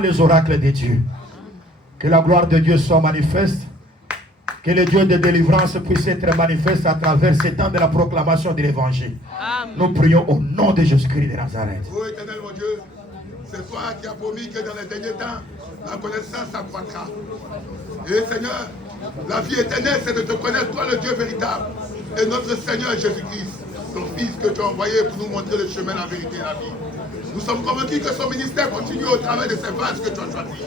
Les oracles de Dieu. Que la gloire de Dieu soit manifeste. Que le Dieu de délivrance puisse être manifeste à travers ces temps de la proclamation de l'évangile. Nous prions au nom de Jésus-Christ de Nazareth. Oh éternel mon Dieu, c'est toi qui as promis que dans les derniers temps, la connaissance s'accroîtra. Et Seigneur, la vie éternelle, c'est de te connaître, toi le Dieu véritable, et notre Seigneur Jésus-Christ, ton Fils que tu as envoyé pour nous montrer le chemin, la vérité et la vie. Nous sommes convaincus que son ministère continue au travers de ces vases que tu as choisis.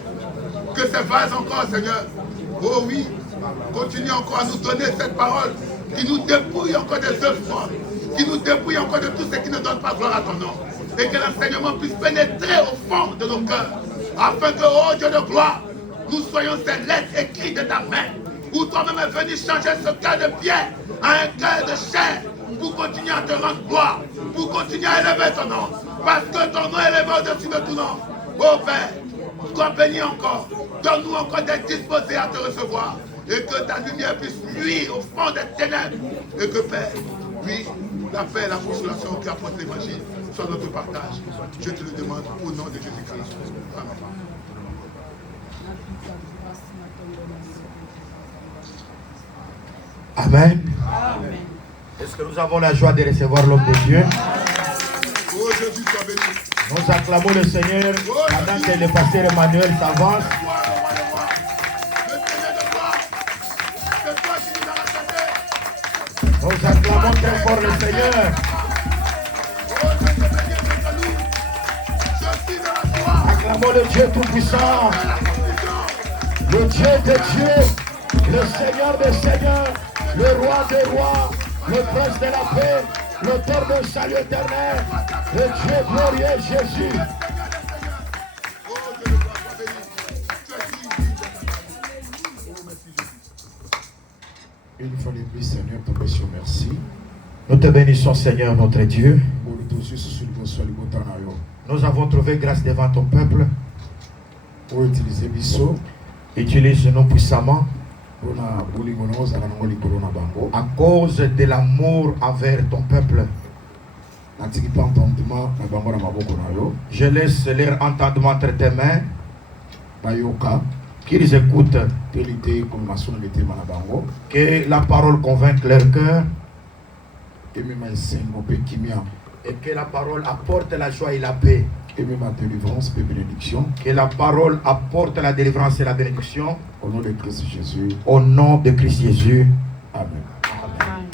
Que ces vases encore, Seigneur, oh oui, continue encore à nous donner cette parole qui nous dépouille encore des œuvres, qui nous dépouille encore de tout ce qui ne donne pas gloire à ton nom. Et que l'enseignement puisse pénétrer au fond de nos cœurs, afin que, oh Dieu de gloire, nous soyons ces lettres écrites de ta main, où toi-même es venu changer ce cœur de pierre à un cœur de chair, pour continuer à te rendre gloire, pour continuer à élever ton nom, parce que ton nom est élevé au-dessus de tout nom. Oh Père, sois béni encore, donne-nous encore d'être disposés à te recevoir, et que ta lumière puisse luire au fond des ténèbres, et que Père, oui, la paix et la consolation qui apporte l'évangile soit notre partage. Je te le demande au nom de Jésus-Christ. Amen. Amen. Est-ce que nous avons la joie de recevoir l'homme de Dieu? Oh Jésus, sois béni. Nous acclamons le Seigneur pendant que le pasteur Emmanuel s'avance. Nous acclamons très fort le Seigneur. Acclamons le Dieu Tout-Puissant, le Dieu de Dieu, le Seigneur des Seigneurs, le Roi des Rois, le Prince de la paix, l'auteur d'un salut éternel, le Dieu glorieux Jésus. Une fois de plus, Seigneur, te bénissons, merci. Nous te bénissons, Seigneur, notre Dieu. Nous avons trouvé grâce devant ton peuple. Utilise-nous puissamment à cause de l'amour envers ton peuple. Je laisse leur entendement entre tes mains, qu'ils écoutent, que la parole convainque leur cœur et que la parole apporte la joie et la paix. Que la parole apporte la délivrance et la bénédiction. Au nom de Christ Jésus. Au nom de Christ Jésus. Amen. Amen.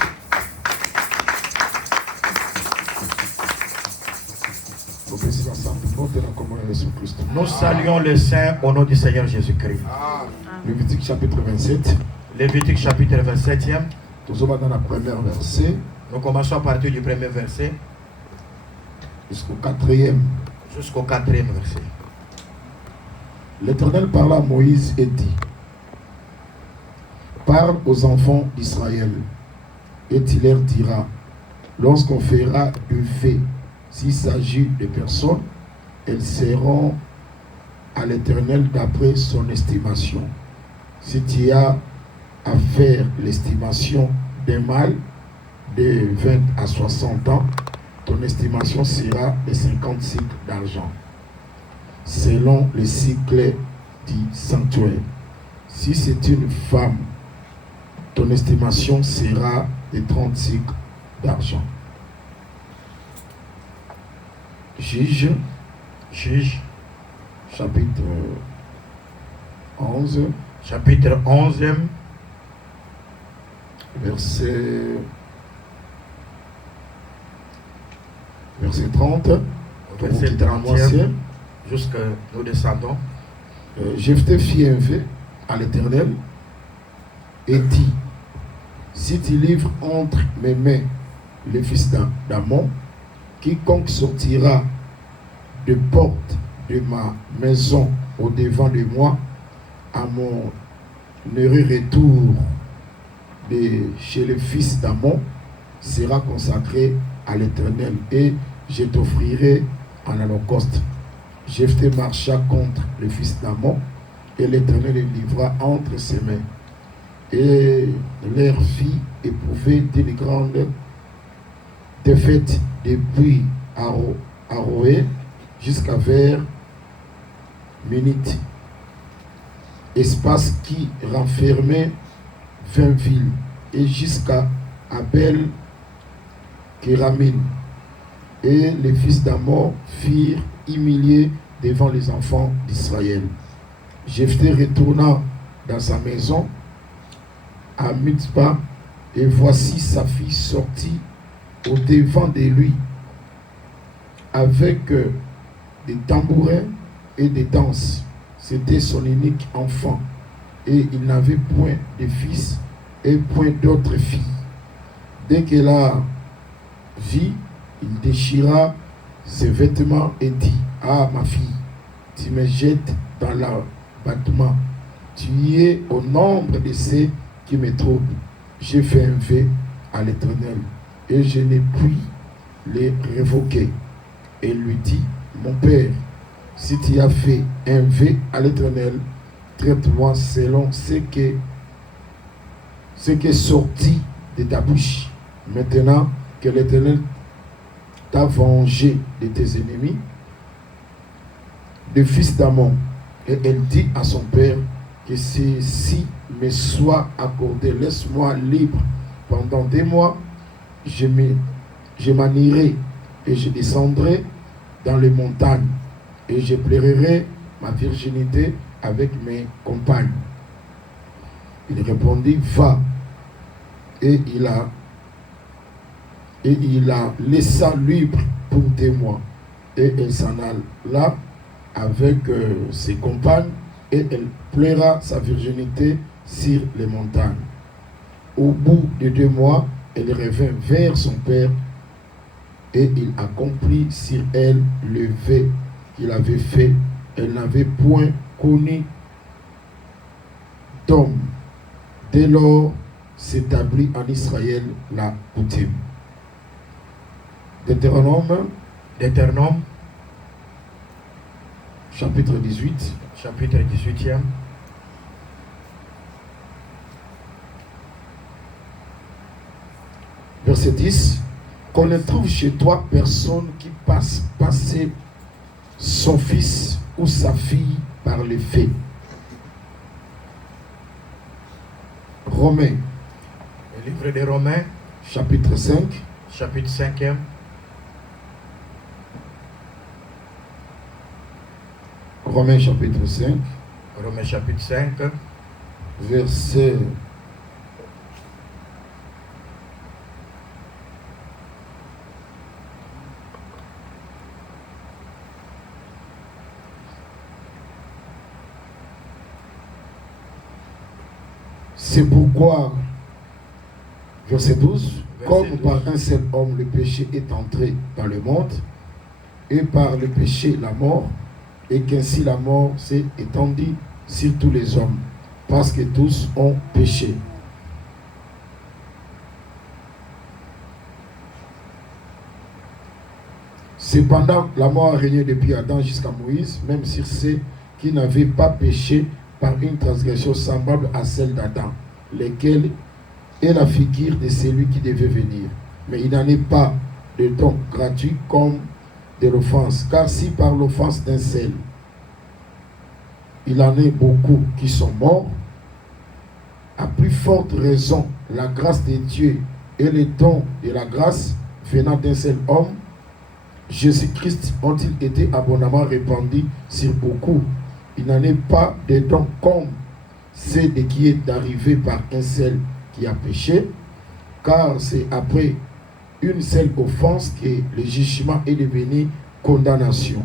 Nous saluons les saints au nom du Seigneur Jésus-Christ. Lévitique chapitre 27. Lévitique chapitre 27e. Nous sommes dans la première verset. Nous commençons à partir du premier verset jusqu'au quatrième. Jusqu'au quatrième verset. L'Éternel parla à Moïse et dit: parle aux enfants d'Israël, et tu leur diras: lorsqu'on fera du fait, s'il s'agit de personnes, elles seront à l'Éternel d'après son estimation. Si tu as à faire l'estimation d'un mâle de 20 à 60 ans, ton estimation sera de 50 cycles d'argent, selon le cycle du sanctuaire. Si c'est une femme, ton estimation sera de 30 cycles d'argent. Juge, chapitre 11. Chapitre 11e. Verset 30. Verset 30e. Jusque nous descendons. Jephthé fit un vœu à l'Éternel et dit: si tu livres entre mes mains les fils d'Amon, quiconque sortira de porte de ma maison au devant de moi à mon heureux retour de chez les fils d'Amon sera consacré à l'Éternel, et je t'offrirai en holocauste. Jephthé marcha contre les fils d'Amon, et l'Éternel les livra entre ses mains, et leur fit éprouver d'une grande défaite depuis Aroé jusqu'à vers Minit, espace qui renfermait 20 villes, et jusqu'à Abel Kéramine. Et les fils d'Amor firent humilier devant les enfants d'Israël. Jephthé retourna dans sa maison à Mitzpah, et voici sa fille sortie au devant de lui avec des tambourins et des danses. C'était son unique enfant, et il n'avait point de fils et point d'autres filles. Dès qu'elle a vu, il déchira ses vêtements et dit: ah, ma fille, tu me jettes dans l'abattement. Tu y es au nombre de ceux qui me troublent. J'ai fait un vœu à l'Éternel et je n'ai pu les révoquer. Et lui dit: mon père, si tu as fait un vœu à l'Éternel, traite-moi selon ce qui est sorti de ta bouche. Maintenant que l'Éternel t'a vengé de tes ennemis, le fils d'Amon. Et elle dit à son père: que ceci me soit accordé, laisse-moi libre pendant 2 mois, je m'en irai et je descendrai dans les montagnes et je plairai ma virginité avec mes compagnes. Il répondit: va. Et il a laissé libre pour 2 mois. Et elle s'en alla avec ses compagnes, et elle plaira sa virginité sur les montagnes. Au bout de 2 mois, elle revint vers son père, et il accomplit sur elle le vœu qu'il avait fait. Elle n'avait point connu d'homme. Dès lors s'établit en Israël la coutume. Deutéronome, chapitre 18. Chapitre 18e. Verset 10. Qu'on ne trouve chez toi personne qui passer son fils ou sa fille par les faits. Romains. Le livre des Romains, Chapitre 5. chapitre 5e. Romains chapitre 5. Romains chapitre 5. Verset 'C'est pourquoi, verset 12, comme par un seul homme le péché est entré dans le monde, et par le péché la mort, et qu'ainsi la mort s'est étendue sur tous les hommes, parce que tous ont péché. Cependant, la mort a régné depuis Adam jusqu'à Moïse, même sur ceux qui n'avaient pas péché par une transgression semblable à celle d'Adam, lesquels est la figure de celui qui devait venir. Mais il n'en est pas de don gratuit comme de l'offense, car si par l'offense d'un seul, il en est beaucoup qui sont morts, à plus forte raison, la grâce de Dieu et les dons de la grâce venant d'un seul homme, Jésus-Christ, ont-ils été abondamment répandus sur beaucoup. Il n'en est pas de dons comme c'est de qui est arrivé par un seul qui a péché, car c'est après une seule offense que le jugement est devenu condamnation.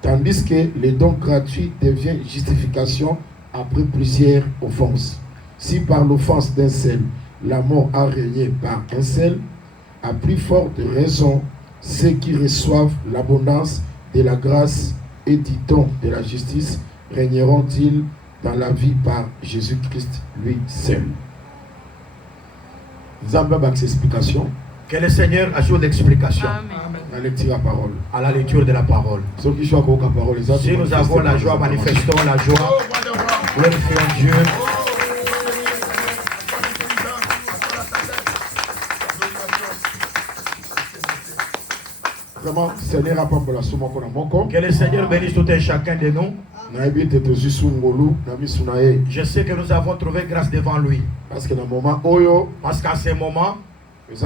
Tandis que le don gratuit devient justification après plusieurs offenses. Si par l'offense d'un seul, la mort a régné par un seul, à plus forte raison, ceux qui reçoivent l'abondance de la grâce et du don de la justice régneront-ils dans la vie par Jésus-Christ lui seul. Zamba explication. Que le Seigneur ajoute l'explication La lecture à parole. à la lecture de la parole. Ceux qui jouent à parole, Si nous avons la joie, manifestons la joie. Glorifions Dieu. Vraiment, Seigneur, Que le Seigneur bénisse tout et chacun de nous. Je sais que nous avons trouvé grâce devant lui. Parce qu'en ce moment, il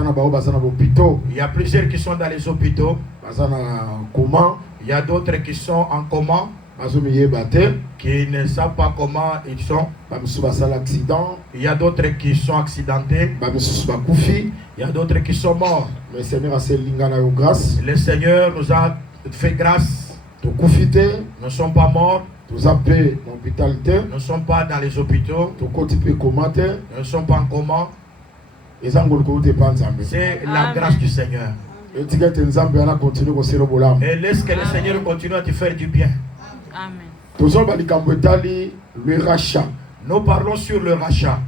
y a plusieurs qui sont dans les hôpitaux. Il y a d'autres qui sont en coma, qui ne savent pas comment ils sont. Il y a d'autres qui sont accidentés. Il y a d'autres qui sont morts. Le Seigneur nous a fait grâce. Nous ne sommes pas morts. Nous ne sommes pas dans les hôpitaux. Nous ne sommes pas en coma. C'est la grâce du Seigneur. Et laisse que le Seigneur continue à te faire du bien. Amen. Le rachat. Nous parlons sur le rachat.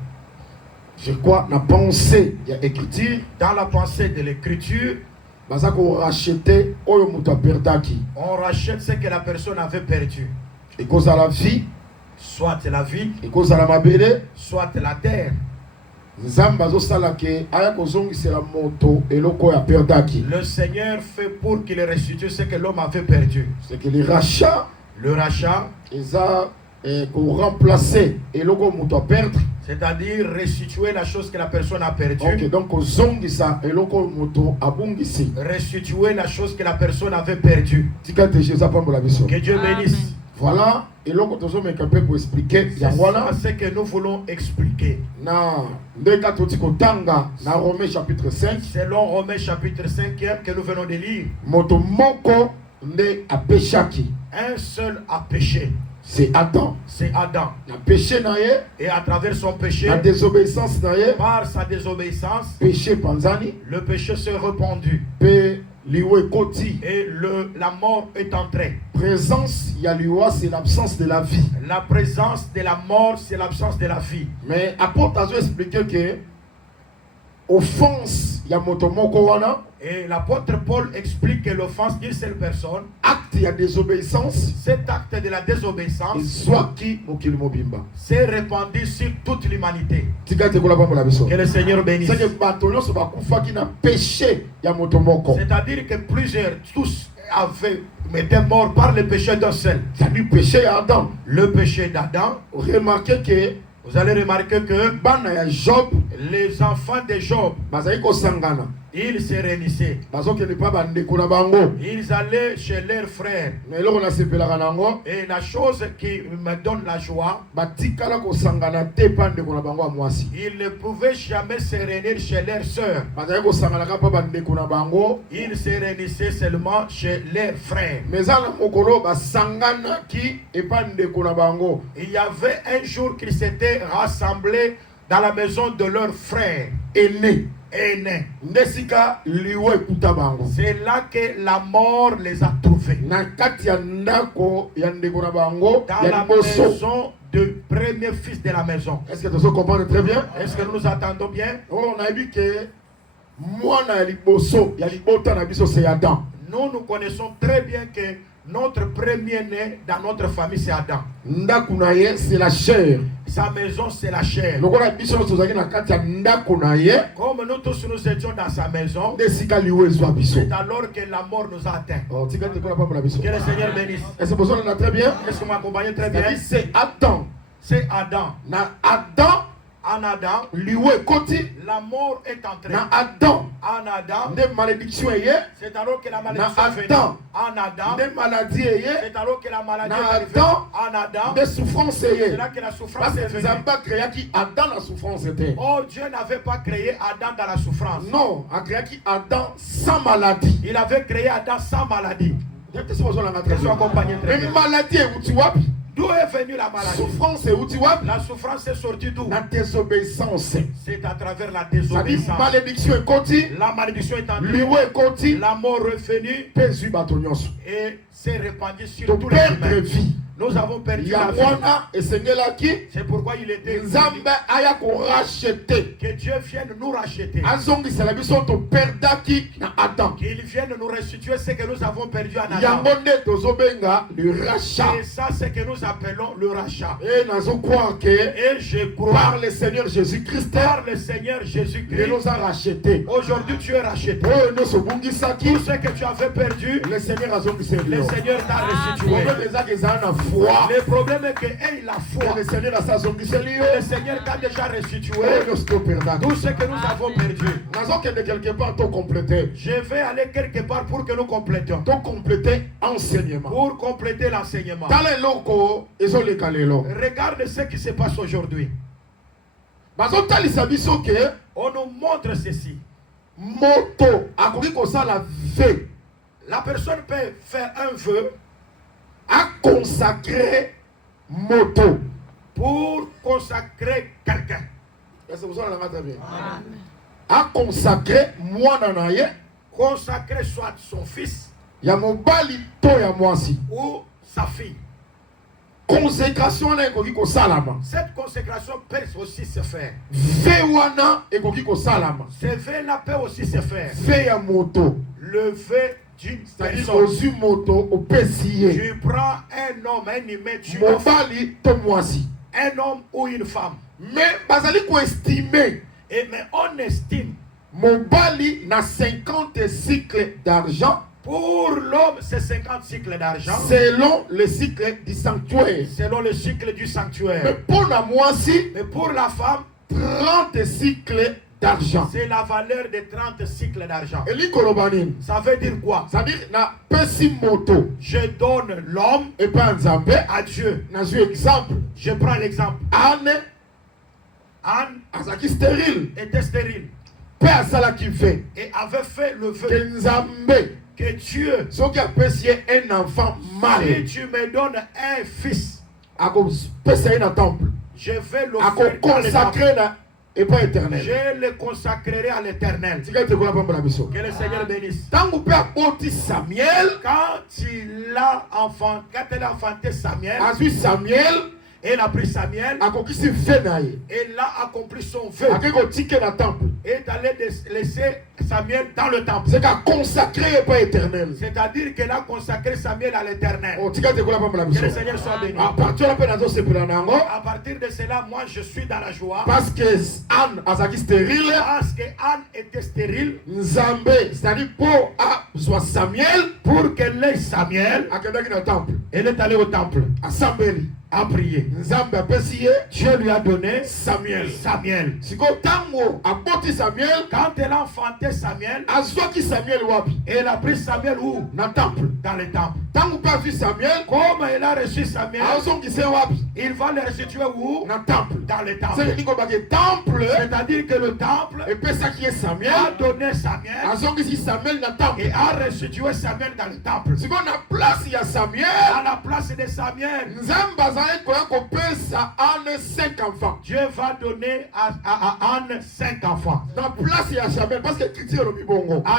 Je crois la pensée, il y a écriture. Dans la pensée de l'écriture, on rachète ce que la personne avait perdu. Et cause à la vie, soit la vie, et cause à la mabele, soit la terre. Le Seigneur fait pour qu'il restitue ce que l'homme avait perdu. C'est que le rachat, ils ont remplacé et le perdre. C'est-à-dire restituer la chose que la personne a perdue. Okay, donc restituer la chose que la personne avait perdue. Que Dieu bénisse. Voilà, et là, pour expliquer, c'est ce que nous voulons expliquer. Selon Romains chapitre 5 que nous venons de lire, un seul a péché. C'est Adam. C'est Adam. Et à travers son péché, par sa désobéissance, le péché s'est répandu. Et la mort est entrée. Présence, c'est l'absence de la vie. La présence de la mort, c'est l'absence de la vie. Mais apôtre a expliqué que offense, il y a motomokowana. Et l'apôtre Paul explique que l'offense d'une seule personne, acte de désobéissance, cet acte de la désobéissance, s'est répandu sur toute l'humanité. Que le Seigneur bénisse. C'est-à-dire que plusieurs, tous étaient morts par le péché d'un seul. Le péché d'Adam. Remarquez que vous allez remarquer que les enfants de Job, ils se réunissaient. Ils allaient chez leurs frères. Et la chose qui me donne la joie, ils ne pouvaient jamais se réunir chez leurs sœurs. Ils se réunissaient seulement chez leurs frères. Il y avait un jour qu'ils s'étaient rassemblés dans la maison de leur frère aîné. C'est là que la mort les a trouvés. Dans la maison du premier fils de la maison. Est-ce que vous comprenez très bien? Est-ce que nous nous attendons bien? On a vu que nous connaissons très bien que notre premier-né dans notre famille, c'est Adam. C'est la chair. Sa maison, c'est la chair. Comme nous tous nous étions dans sa maison, c'est alors que la mort nous a atteints. Que le Seigneur bénisse. Est-ce que vous entendez très bien? Est-ce que vous m'accompagnez très bien? C'est Adam. C'est Adam. En Adam, la mort est entrée. En Adam, c'est alors que la malédiction est venue. En Adam, c'est alors que la maladie est arrivée. En Adam, c'est là que la souffrance est venue. Oh, Dieu n'avait pas créé Adam dans la souffrance. Non, il a créé Adam sans maladie. Il avait créé Adam sans maladie. Mais maladie, tu vois? D'où est venue la maladie? Souffrance est où tu vois? La souffrance est sortie d'où? La désobéissance. C'est à travers la désobéissance. Malédiction est continue. La malédiction est entrée. La mort est venue. Et s'est répandue sur tous les humains. Nous avons perdu la vie. C'est pourquoi il était que Dieu vienne nous racheter. Qu'il vienne nous restituer ce que nous avons perdu en Adam. Et ça, c'est que nous appelons le rachat. Et je crois par le Seigneur Jésus-Christ, il nous a rachetés. Aujourd'hui, tu es racheté. Tout ce que tu avais perdu, le Seigneur t'a restitué. foi. Le problème est que ait la foi. Le Seigneur a sa zongiseli. Le Seigneur a déjà restitué Nous sommes perdants. tout ce que nous avons perdu. Nous avons quelque part tout complété. Je vais aller quelque part pour que nous complétions. Tout complété enseignement. Pour compléter l'enseignement. Dans les locaux, ils ont les calés. Regarde ce qui se passe aujourd'hui. On nous montre ceci. Moto, la vœu. La personne peut faire un vœu à consacrer moto pour consacrer quelqu'un. Est-ce que vous avez bien? À consacrer moi nanaye, consacrer soit son fils, ya mobali to ya mwasi ou sa fille. Consécration na ekoki ko salama. Cette consécration peut aussi se faire. Vewana ekoki ko salama. Ce vœu là peut aussi se faire. Vœu ya moto. Le vœu d'une personne. C'est-à-dire moto au pesier. Tu prends un homme, un humain, tu mobali to mwasi. Un homme ou une femme. Mais bazali ko estimer. Et mais on estime. Mobali na 50 cycles d'argent. Pour l'homme, c'est 50 cycles d'argent. Selon le cycle du sanctuaire. Selon le cycle du sanctuaire. Mais pour la moisi, mais pour la femme, 30 cycles d'argent. C'est la valeur de 30 cycles d'argent. Ça veut dire quoi? Ça veut dire na pesi moto. Je donne l'homme et pas Nzambe à Dieu. Na exemple. Je prends l'exemple. Anne azaki stérile. Était stérile. Pe asala qui fait. Et avait fait le vœu. Que Nzambe. Que Dieu, si un enfant mâle, si tu me donnes un fils, je vais le consacrer et pas éternel. Je le consacrerai à l'éternel. Que le Seigneur bénisse. Quand il a enfanté, quand elle a enfanté Samuel, elle a pris Samuel et l'a accompli son vœu. Et est allé laisser Samuel dans le temple. C'est consacré et pas éternel. C'est-à-dire qu'elle a consacré Samuel à l'éternel. Que le Seigneur soit béni. À partir de cela, moi je suis dans la joie. Parce que Anne azaki stérile. Parce que Anne était stérile. Nzambe, c'est-à-dire pour Samuel, pour qu'elle ait Samuel, elle est allée au temple. Assembly. A prié. Dieu lui a donné Samuel. Quand elle a enfanté Samuel, elle a pris Samuel où? Dans le temple. Comme elle a reçu Samuel, il va le restituer où? Dans le temple. C'est-à-dire que le temple a donné Samuel et a restitué Samuel dans le temple. À la place de Samuel, Dieu va donner à Anne 5 enfants. À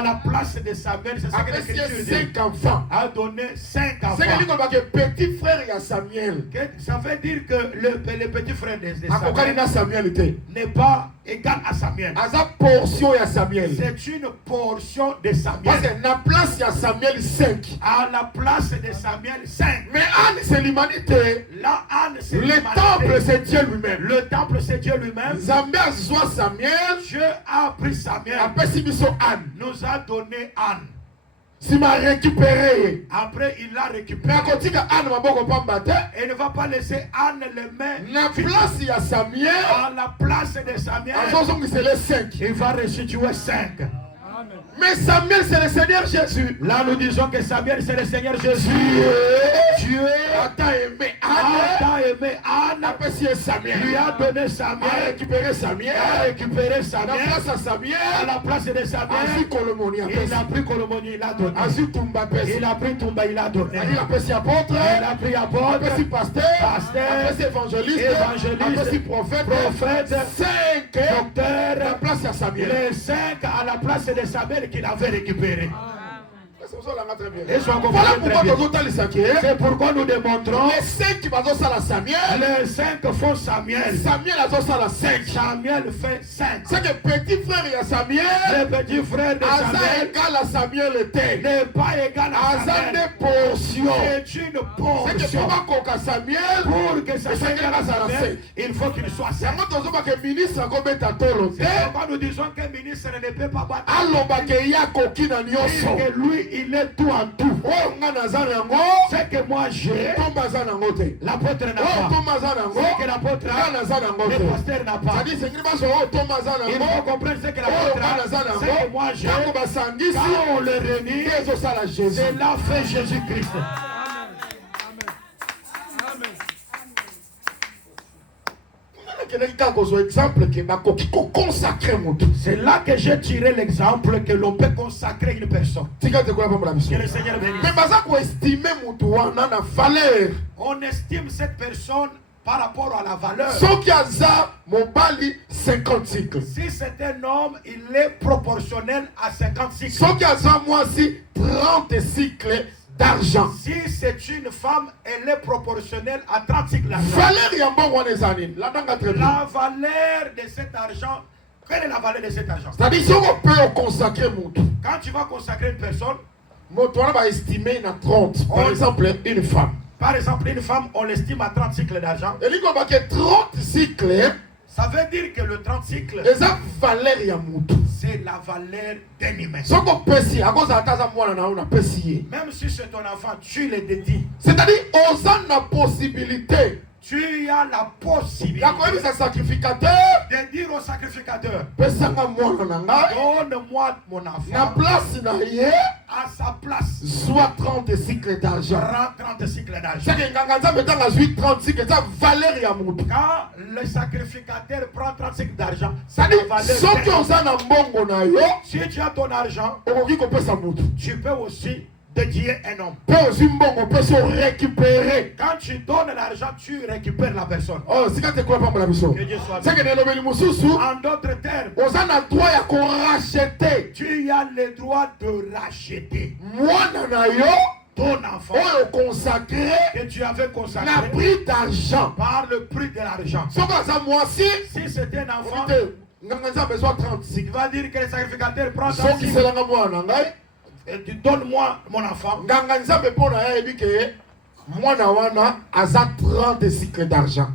la place de Samuel, c'est ça que l'Écriture dit. A donné 5 enfants. Petit frère et Samuel. Ça veut dire que le petit frère de Samuel n'est pas égal à Samuel. C'est une portion de Samuel. Parce que la place de Samuel 5. À la place de Samuel 5. Mais Anne c'est l'humanité. Là, Anne c'est l'humanité. Le temple c'est Dieu lui-même. Le temple c'est Dieu lui-même. Samuel. Dieu a pris Samuel. Nous a donné Anne. S'il m'a récupéré. Après, il l'a récupéré. Et ne va pas laisser Anne les mains. À la place de Samuel, il va restituer 5. Mais Samuel c'est le Seigneur Jésus. Là nous disons que Samuel c'est le Seigneur Jésus. Dieu a tant aimé Anne. Lui a donné Samuel. A récupéré Samuel. À la place de Samuel. Il a pris Colomonie, il a donné. Il a pris Tumba, il a donné. Il a pris apôtre. Il a pris apôtre. Il a pris pasteur. Évangéliste. Prophète. 5 docteurs. La place à Samuel. Les 5 à la place de Samuel qu'il avait récupéré. Et c'est pourquoi nous démontrons les 5 qui vont à Samuel. Les 5 font Samuel. Samuel fait 5. C'est que petit frère et Samuel. Le petit frère de Samuel égal à Samuel était. N'est pas égal à Samuel. C'est une portion. C'est que pour Samuel. Pour que Samuel Samuel, il faut qu'il soit 5. Et quand nous disons qu'un ministre ne peut pas battre. Que lui il est tout en tout. Ce que moi j'ai, l'apôtre n'a pas. Ce que l'apôtre a, le pasteur n'a pas. Il faut comprendre ce que l'apôtre a, ce que moi j'ai. Quand on le réunit, c'est là fait Jésus-Christ. C'est là que j'ai tiré l'exemple que l'on peut consacrer une personne. Que le Seigneur bénisse. On estime cette personne par rapport à la valeur. Si c'est un homme, il est proportionnel à 50 cycles. 30 cycles d'argent. Si c'est une femme, elle est proportionnelle à 30 cycles d'argent. La valeur de cet argent, quelle est la valeur de cet argent? C'est-à-dire qu'on peut consacrer mon tout. Quand tu vas consacrer une personne, mon toit va estimer à 30. Par exemple, une femme. Par exemple, une femme, on l'estime à 30 cycles d'argent. Et il y a 30 cycles. Ça veut dire que le 30 cycles, c'est la valeur d'un humain. Même si c'est ton enfant, tu le dédies. C'est-à-dire, on a la possibilité. Tu as la possibilité de dire au sacrificateur, donne-moi mon enfant à sa place. Soit 30 cycles d'argent. 30 cycles d'argent. Quand le sacrificateur prend 30 cycles d'argent, c'est la valeur. Si tu as ton argent, tu peux aussi dédier un homme. Récupérer. Quand tu donnes l'argent, tu récupères la personne. Oh, c'est quand tu crois pas mon ami. Que Dieu soit béni. En d'autres termes, tu as le droit de racheter ton enfant que tu avais consacré par le prix de l'argent. Si c'est un enfant, il va dire que le sacrificateur prend et tu donnes-moi mon enfant.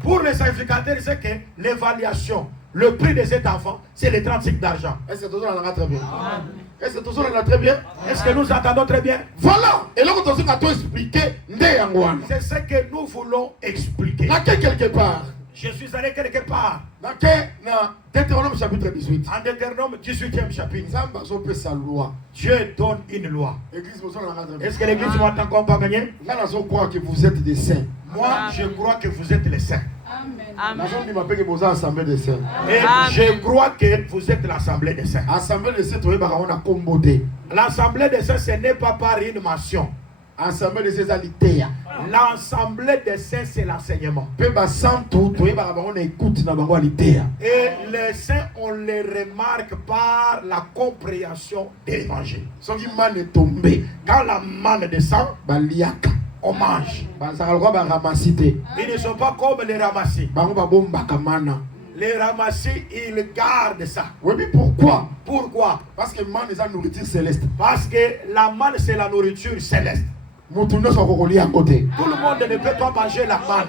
Pour les sacrificateurs, c'est que l'évaluation, le prix de cet enfant, c'est les 30 cycles d'argent. Est-ce que tout ça va très bien? Est-ce que tout ça va très bien? Est-ce que nous entendons très bien? Voilà. Et là, on a expliqué. C'est ce que nous voulons expliquer. Quelque part. Je suis allé quelque part. Dans Deutéronome chapitre 18. En Deutéronome 18e chapitre. Loi. Dieu donne une loi. Est-ce que l'église va t'accompagner? Que vous êtes des saints. Moi, je crois que vous êtes les saints. Amen. Et je crois que vous êtes l'assemblée des saints. L'assemblée des saints, ce n'est pas par une mention. L'assemblée des saints, c'est l'enseignement. Et les saints, on les remarque par la compréhension de l'évangile. Quand la manne descend, on mange. Ils ne sont pas comme les ramassis. Les ramassis, ils gardent ça. Oui, mais pourquoi? Pourquoi? Parce que manne est la nourriture céleste. Parce que la manne, c'est la nourriture céleste. Tout le monde ne peut pas manger la manne.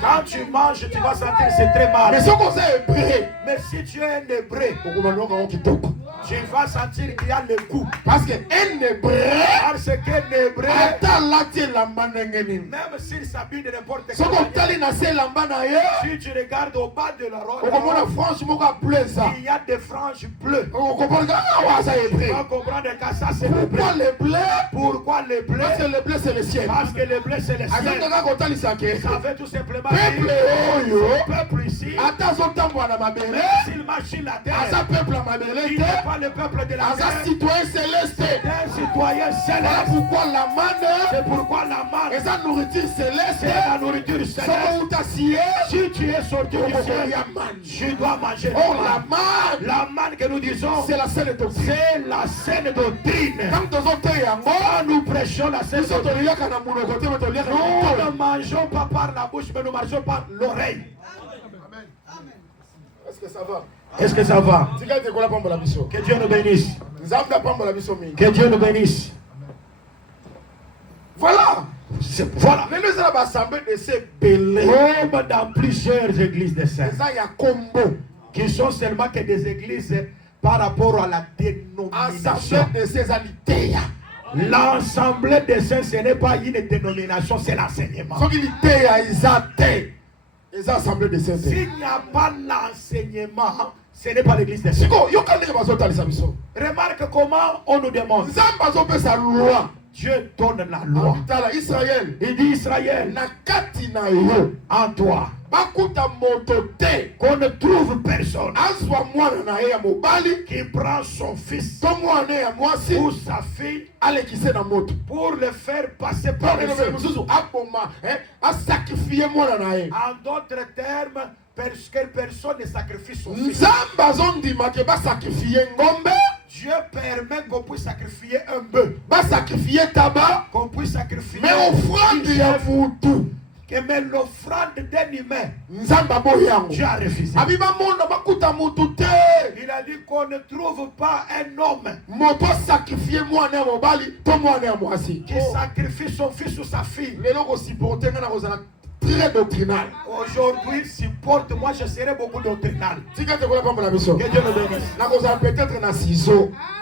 Quand tu manges, tu vas sentir que c'est très mal. Mais si tu es un hébreu, tu vas sentir qu'il y a le goût. Parce qu'un hébreu, même s'il s'habille de n'importe quelle manière, si tu regardes au bas de la robe, il y a des franges bleues. Tu vas comprendre que ça c'est le bleu. Pourquoi le bleu? Parce que le bleu c'est le ciel. Parce que le bleu c'est le ciel. Ça veut tout simplement dire ce peuple ici, s'il marche sur la terre, il n'est pas le peuple de la terre, c'est un citoyen céleste. C'est pourquoi la manne, c'est la nourriture céleste. Si tu es sorti du ciel, tu dois manger la manne que nous disons, c'est la saine doctrine. Quand nous prêchons la saine doctrine, nous ne mangeons pas par la bouche, mais nous mangeons par l'oreille. Est-ce que ça va? Est-ce que ça va? Que Dieu nous bénisse. Que Dieu nous bénisse. Voilà. Voilà. Comme dans plusieurs églises de saints, qui sont seulement que des églises par rapport à la dénomination. Assemblée de ces anités. L'Assemblée des saints, ce n'est pas une dénomination, c'est l'enseignement. S'il n'y a pas l'enseignement, ce n'est pas l'église des saints. Remarque comment on nous demande. Dieu donne la loi. Il dit Israël, en toi, qu'on ne trouve personne qui prend son fils ou sa fille pour le faire passer par le feu. En d'autres termes, quelle personne ne sacrifie son fils. Dieu permet qu'on puisse sacrifier un bœuf, qu'on puisse sacrifier mais l'offrande d'un humain, Dieu a refusé. Il a dit qu'on ne trouve pas un homme qui sacrifie son fils ou sa fille. Très doctrinal. Aujourd'hui, supporte, moi je serai beaucoup doctrinal. Que Dieu le bénisse.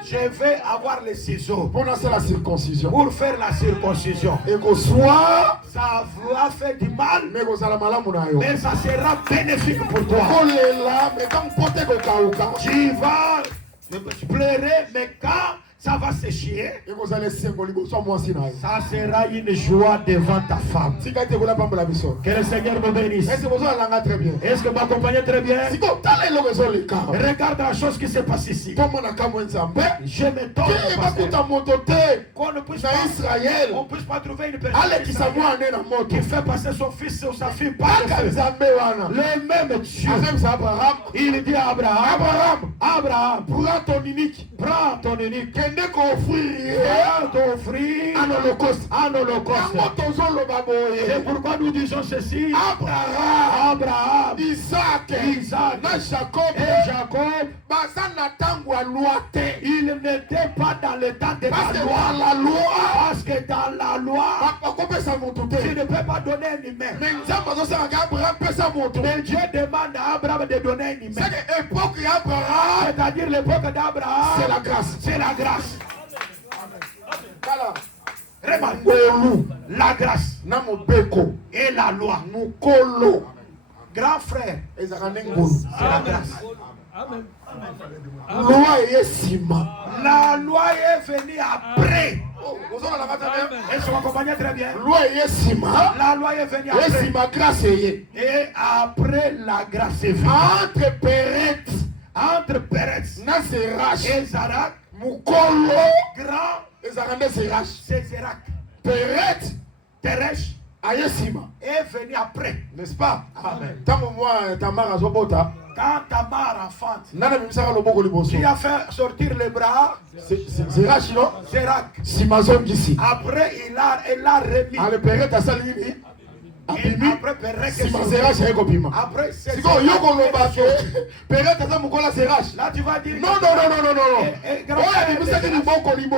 Je vais avoir les ciseaux pour faire la circoncision. Et qu'au soir, ça va faire du mal, mais ça sera bénéfique pour toi. Tu vas pleurer, mais quand ça va sécher, ça sera une joie devant ta femme. Que le Seigneur me bénisse. Est-ce que vous m'accompagnez très bien? Regarde la chose qui se passe ici. Je m'étonne qu'on ne puisse pas trouver une personne qui fait passer son fils ou sa fille par le feu. Le même Dieu, il dit à Abraham, prends ton unique, offrir un holocauste. Et pourquoi nous disons ceci? Abraham, Isaac et Jacob, ils n'étaient pas dans le temps de la loi. Parce que dans la loi, tu ne peux pas donner un humain. Mais Dieu demande à Abraham de donner un humain. C'est-à-dire l'époque d'Abraham, c'est la grâce. La grâce et la loi. Grand frère, c'est la grâce. La loi est venue après. Est-ce que vous comprenez très bien? La loi est venue après. Et après la grâce est venue. Entre Péretz et Zarak, grand, c'est Zérak. Teresh est venu après. N'est-ce pas? Amen. Quand Tamar enfante, qui a fait sortir les bras? Zérak. Après, il l'a remis. Après, là tu vas dire non.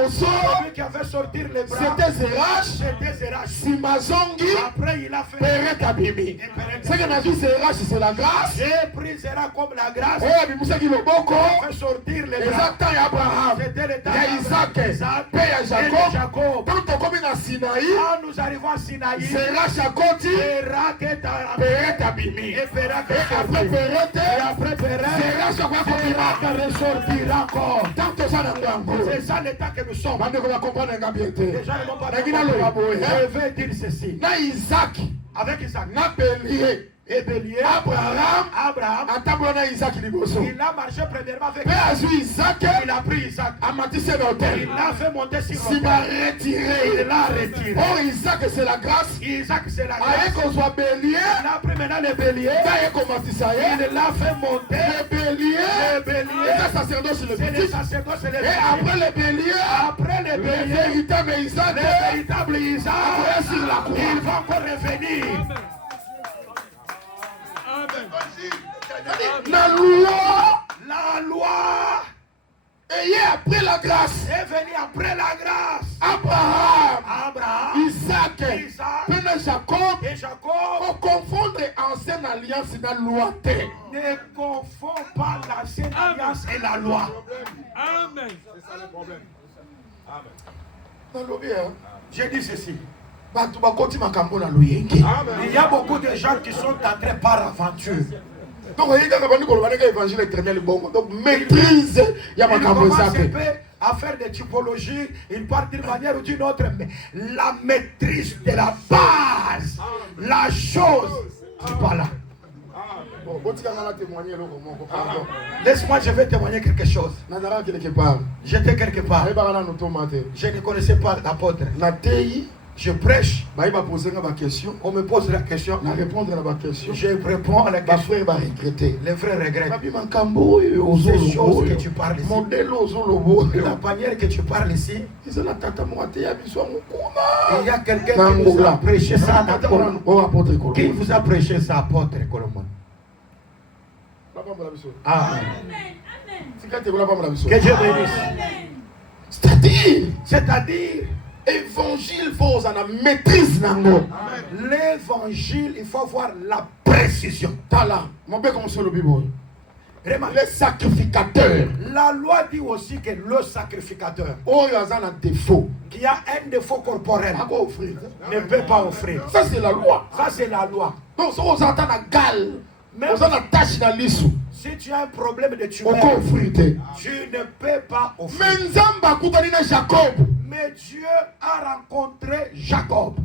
Celui qui a fait sortir les bras, c'était Zérach. Après il a fait Ce que n'a dit Zérach, c'est la grâce. J'ai pris Zérach comme la grâce. Il a fait sortir les bras. C'était le temps Isaac et Jacob. Quand nous arrivons à Sinaï, Zérak est abîmé. Et après Péret, Zérak ressortira encore. C'est ça l'état que nous sommes. Déjà, ils n'ont pas compris. Je vais dire ceci. Avec Isaac. Et Bélier, Abraham, il a marché premièrement avec Isaac. Il a pris Isaac. Il l'a fait monter sur l'autel. Il l'a retiré. Oh, Isaac, c'est la grâce. Il a pris maintenant le bélier. Il l'a fait monter. Le bélier. C'est le sacerdoce. Et après le bélier, le véritable Isaac, il va encore revenir. La loi est après la grâce. Est venue après la grâce. Abraham, Isaac Isaac, Isaac Pena Jacob, et Jacob. pour confondre ancienne alliance dans la loi. Ne confond pas l'ancienne alliance et la loi. Amen. C'est ça le problème. Amen. J'ai dit ceci. Amen. Il y a beaucoup de gens qui sont entrés par aventure. Donc, maîtrise, il y a Ils commencent un peu à faire des typologies, ils partent d'une manière ou d'une autre, mais la maîtrise de la base, la chose, tu parles là. Laisse-moi, je vais témoigner quelque chose. J'étais quelque part. Je ne connaissais pas l'apôtre. Je prêche. On me pose la question. Je réponds à la question. Les frères regrettent. Ces choses que tu parles ici, la manière que tu parles ici, il y a quelqu'un qui vous a prêché ça. Qui vous a prêché ça, apôtre Colombo? Amen. Que Dieu bénisse. C'est-à-dire, évangile faut en maîtrise nango. L'évangile, il faut avoir la précision. Tala, mon père comme sur le Bible. Les sacrificateurs. La loi dit aussi que le sacrificateur, Oh, il y a un défaut. qui a un défaut corporel, ne peut pas offrir. Ça c'est la loi. Ça c'est la loi. Donc si on entend la gale, Même on entend la tâche dans l'issue. si tu as un problème de On tumeur, peut offrir. tu ne peux pas offrir. Mais Nzamba kutanina Jacob. Mais Dieu a rencontré Jacob.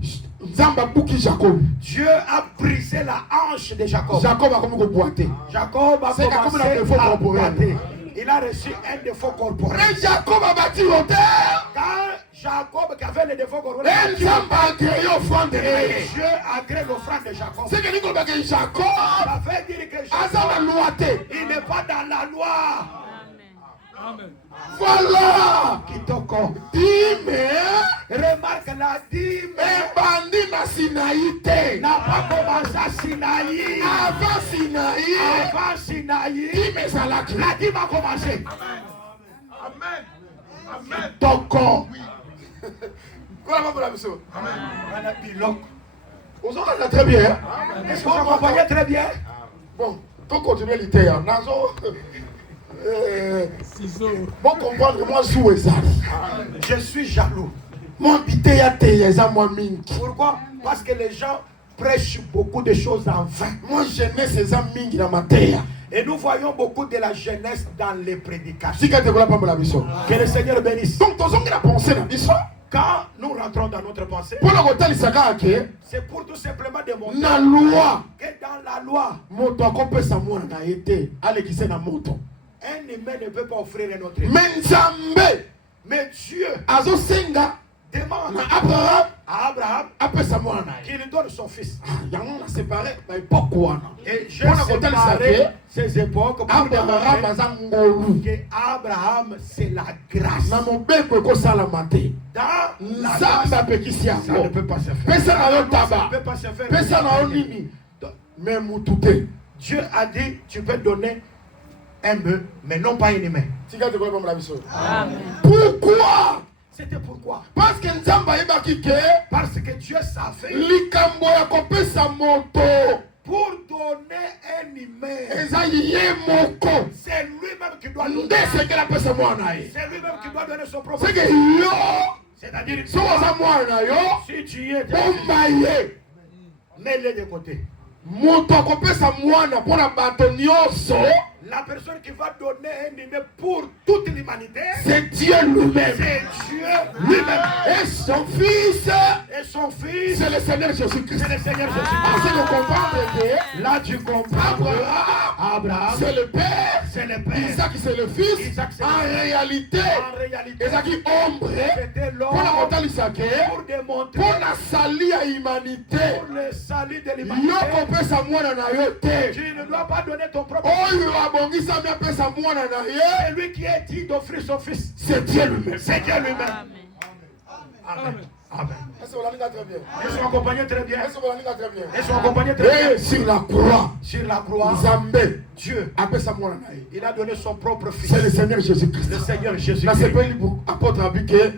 Nzamba buki Jacob. Dieu a brisé la hanche de Jacob. Jacob a comme boiter. Jacob a C'est comme commencé un défaut à corporel. battre. Il a reçu un défaut corporel. Mais Jacob a bâti l'autel. Quand Jacob qui avait le défaut corporel, Et Nzamba a créé offrande. et Dieu a créé l'offrande de Jacob. C'est que Nicolas Jacob Ça veut dire que a Jacob, la loi. il n'est pas dans la loi. Amen. Voilà. Kitoko. Dime. Remarque la dîme Ebandi na Sinaï. n'a pas commencé à Sinaï. Avant Sinaï. Avant Sinaï, Dime Salaki. la dîme a commencé. Amen. Amen. Toko. Voilà ma mission. On a pilote. On s'en rend très bien. Est-ce que vous comprenez très bien? Bon, donc continuer l'idée. Nazo. Bon comprendre moi sous ezali. Je suis jaloux. Mon bité ya te yeza moi mingi. Pourquoi? Parce que les gens prêchent beaucoup de choses en vain. Moi jeunesse eza mingi na mateya. Et nous voyons beaucoup de la jeunesse dans les prédications. Sika te kola pamba la mission. Que le Seigneur bénisse. Donc tozongi na penser na biso. Quand nous rentrons dans notre pensée, Pour le kotalisaka ke c'est pour tout simplement démontrer na loi que dans la loi, moto akopesa mwana na ye te alekise na moto. un humain ne peut pas offrir un autre humain. Mais Nzambe Mais Dieu azosenga demande na Abraham à Abraham apesa mwana na ye. qu'il donne son fils. Yango na séparé ba époque wana. Et j'ai Pour la kotalisaka séparé ke ces époques pour Abraham démontrer aza ngolu. que Abraham, c'est la grâce. Na mobeko ekosalama te. Dans la Nzambe grâce, apekisi ça ne yango. peut pas se faire. Pesa na yo Ça ne taba. peut pas se faire. Pesa na yo nini. Mais mutu te. Dieu a dit, tu peux donner un bœuf, mais non pas une main. Tika te kola pamba la biso. Amen. Pourquoi? C'était pourquoi? Parce que Nzambe ayebaki ke Parce que Dieu savait likambo ya kopesa moto pour donner un humain, eza ye moko. c'est lui-même qui doit donner. Nde sekela pesa mwana na ye. C'est lui-même qui doit donner son propre. C'est que yo C'est-à-dire, so oza mwana na yo si tu y es, bomba ye. mets-le de côté. Moto akopesa mwana mpona bato nyonso. La personne qui va donner un humain pour toute l'humanité, C'est Dieu lui-même. c'est Dieu lui-même. Et son fils, Et son fils, c'est le Seigneur Jésus-Christ. c'est le Seigneur Ah, Jésus. c'est le comprendre que Là, tu comprends. Abraham, Abraham, c'est le Père. c'est le Père. Isaac, c'est le Fils. Isaac, c'est le En Fils. réalité, En réalité, Isaac ombre. c'était l'homme Pour la kotalisa ke, pour démontrer pour la sali ya humanité. pour le salut de Yo l'humanité. kopesa mwana na yo te. Tu ne dois pas donner ton propre Oyo abongisami apesa mwana na ye. C'est lui qui est dit d'offrir son fils. C'est Dieu lui-même. C'est Dieu lui-même. Amen. Amen. Amen. Est-ce que vous l'avez très bien? Ils sont accompagnés très bien. Est-ce que vous l'avez très bien? Ils sont accompagnés très bien. Et sur la croix, Sur la croix, Nzambe Dieu, apesa mwana na ye. il a donné son propre fils. C'est le Seigneur Jésus-Christ. Le Seigneur Jésus. Na sepeli bu apôtre abike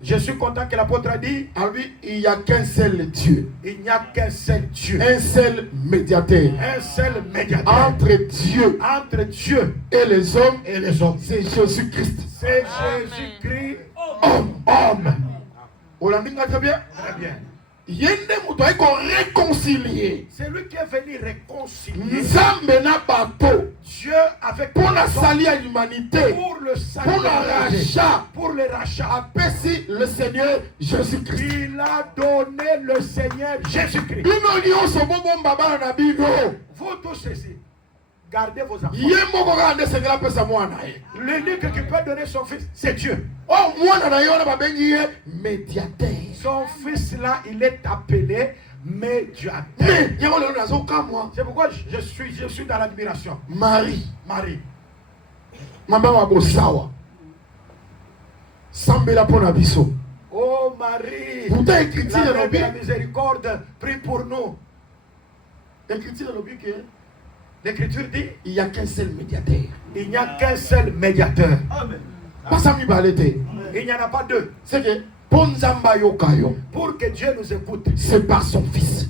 Je suis content que l'apôtre a dit, à lui, il n'y a qu'un seul Dieu. il n'y a qu'un seul Dieu. Un seul médiateur. Un seul médiateur. Entre Dieu et les hommes. C'est Jésus-Christ. C'est Jésus-Christ, Homme. On l'a dit très bien. Très bien. Il y a des gens qui ont réconcilié. C'est lui qui est venu réconcilier Dieu avec pour la salut à l'humanité. pour le salut, Pour le rachat. pour le rachat. Appelle le Seigneur Jésus-Christ. Il a donné le Seigneur Jésus-Christ. Vous tous ici, gardez vos enfants. L'unique qui peut donner son fils, c'est Dieu. Médiateur. Son fils là, il est appelé médiateur. C'est pourquoi je suis dans l'admiration. Marie. Maman Wabosawa. Sambela pona biso. Oh Marie, Pourtant, écriture la de mère de la l'objet. miséricorde, prie pour nous. Écriture de l'objet que L'Écriture dit, il n'y a qu'un seul médiateur. il n'y a qu'un seul médiateur. Pas ça, Il n'y en a pas deux. c'est que Ponzamba Yokayo, Pour que Dieu nous écoute, c'est par son fils.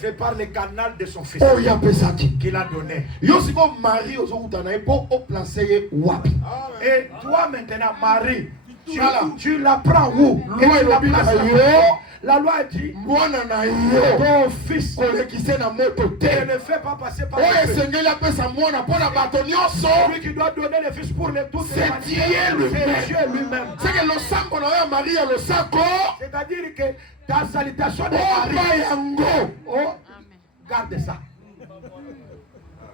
c'est par le canal de son fils Oh, ya pesaki. qu'il a donné. Yosiko Marie Ozokutana pour placer wapi. Et toi maintenant, Marie, Voilà. tu la prends où? Et Loi tu la elobi na places yo. où? La loi dit, Mwana na yo. ton fils Kolekise na moto ne te. le fait pas passer par Oyo le feu. esengeli apesa mwana mpona bato nyonso. Celui qui doit donner le fils pour les tous, C'est Dieu lui-même. c'est Dieu lui-même. C'est que losango na yo ya Marie ya losako. C'est-à-dire que ta salutation de Oba Marie, yango. oh, garde ça.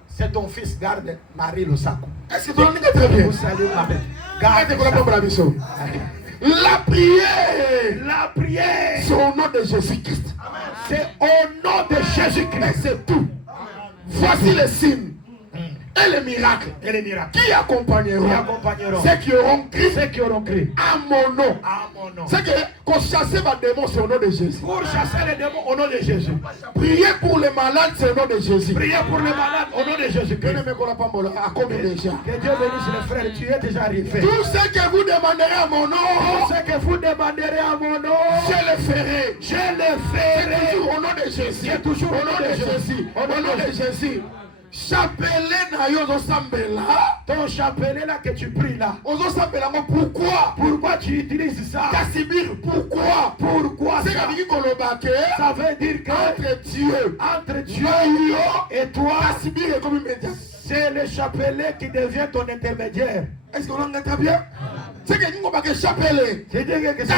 C'est ton fils, garde Marie le sac. Est-ce que tu l'as très bien? Vous saluez Marie. Garde Garde la ça. bombe la mission. La prière. La prière, C'est au nom de Jésus-Christ. c'est au nom de Et Jésus-Christ. c'est tout. Voici les signes et les miracles Et les miracles qui accompagneront qui accompagneront ceux qui auront crié ceux qui auront crié à mon nom. à mon nom. C'est que qu'on chasse les démons, c'est au nom de Jésus. Pour chasser les démons au nom de Jésus. Priez pour les malades, c'est au nom de Jésus. Priez pour les malades au nom de Jésus-Christ. Bien-aimé, qu'on n'a pas molo, à combien déjà? Que Dieu bénisse les frères, tu es déjà arrivé. Tout ce que vous demanderez à mon Tout nom, ce que vous demanderez à mon nom, je le ferai. je le C'est ferai. toujours au nom de Jésus. C'est toujours au nom de Jésus. Au nom de Jésus. Chapelet na yo sambela. Ton chapelet là que tu pries là. Sambela mo pourquoi? Pourquoi tu utilises ça? Kasibir pourquoi? Pourquoi C'est ça? que kolobake Ça veut dire que entre Dieu entre Dieu yo et toi, Kasibir est comme immédiat. c'est le chapelet qui devient ton intermédiaire. Est-ce qu'on entend bien? C'est que nous avons chapelet. C'est-à-dire que Ça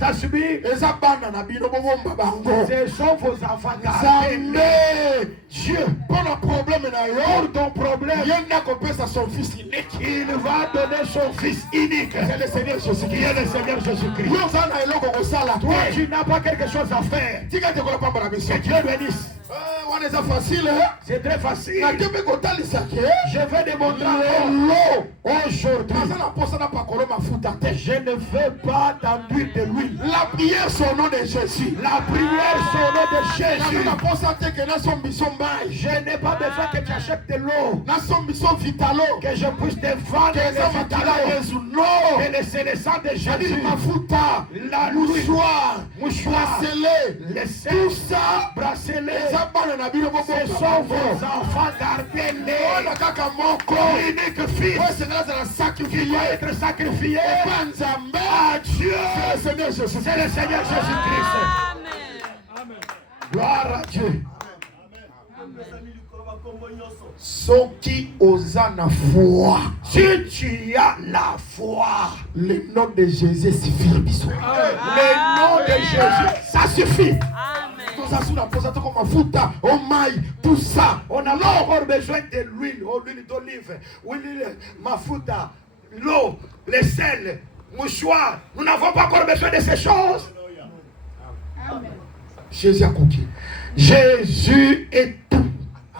ça subit. Eza bana na bino bomba bango. Ce sont vos enfants gardés. Zambe. Dieu, Pour le problème na yo, pour ton problème, yenda kopesa son fils unique. il va donner son fils unique. C'est le Seigneur Qui est Jésus-Christ. le Seigneur Jésus-Christ. Yo zana eloko kosala Toi, te. tu n'as pas quelque chose à faire. Tika te kola pamba na biso. Que Dieu bénisse. Wana eza facile. C'est très facile. Na kebe kotalisa ke. Je vais démontrer Lelo. aujourd'hui. Naza na posa na pakolo mafuta te. Je ne veux pas t'enduire de l'huile. La prière c'est au nom de Jésus. La prière, c'est au nom de Naza Jésus. na posa te ke na sombiso mbai. Je n'ai pas besoin que tu achètes de l'eau. Na sombiso vitalo. Que je puisse te vendre Que eza les makila vitalons. Yesu. No. Que c'est le sang de Jadi Jésus. mafuta. La Mouchoir. mouchoir, Bracelet. les Tout seins, ça. bracelets, Eza bana na bino bobo. ce sont vos enfants, gardez-les. Wana kaka moko. L'unique fils Ouais, c'est là, c'est la qui sacrifié. doit être sacrifié Pas Nzambe. à Dieu. C'est le Seigneur Jésus. C'est le Seigneur Jésus-Christ. Gloire à Dieu. Soki Ozana foi. Si tu as la foi, Le nom de Jésus suffit. le nom de Jésus, ça suffit. Tout ça sous la pose comme mafuta, oh maï, tout ça. On n'a pas encore besoin de l'huile, l'huile d'olive, l'huile mafuta, l'eau, le sel, mouchoir. Nous n'avons pas encore besoin de ces choses. Jésus a conquis. Jésus est tout.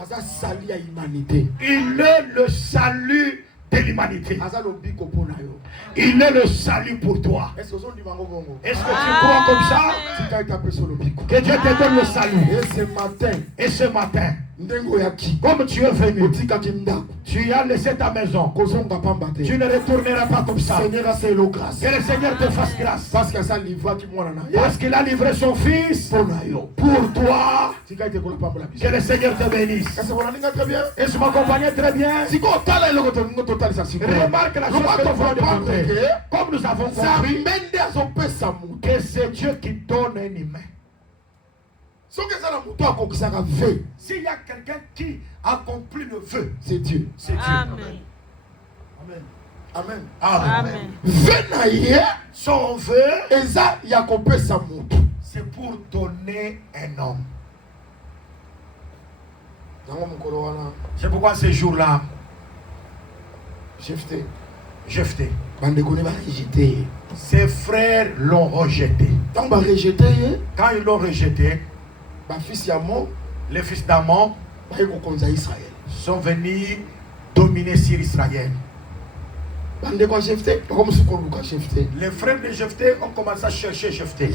Aza sali à humanité. Il est le salut de l'humanité. Aza lobiko pona yo. Il est le salut pour toi. Est-ce que vous avez bongo? Est-ce que tu crois comme ça? Si tu as tapé sur le bico. Que Dieu te donne le salut. Et ce matin, Et ce matin, Comme tu es venu, tu as laissé ta maison. Tu ne retourneras pas comme ça. Que le Seigneur te fasse grâce. Parce qu'il a livré son fils pour toi. Que le Seigneur te bénisse. Et je m'accompagnais très bien. Remarque la chose que nous venons de montrer. Comme nous avons compris que c'est Dieu qui donne un humain. S'il y a quelqu'un qui accomplit le vœu, c'est Dieu. C'est Dieu. Amen. Amen. Amen. Son vœu, c'est pour donner un homme. C'est pourquoi ce jour-là, Jephthé, ses frères l'ont rejeté. Quand ils l'ont rejeté, les fils d'Amon sont venus dominer sur Israël. Les frères de Jephthé ont commencé à chercher Jephthé.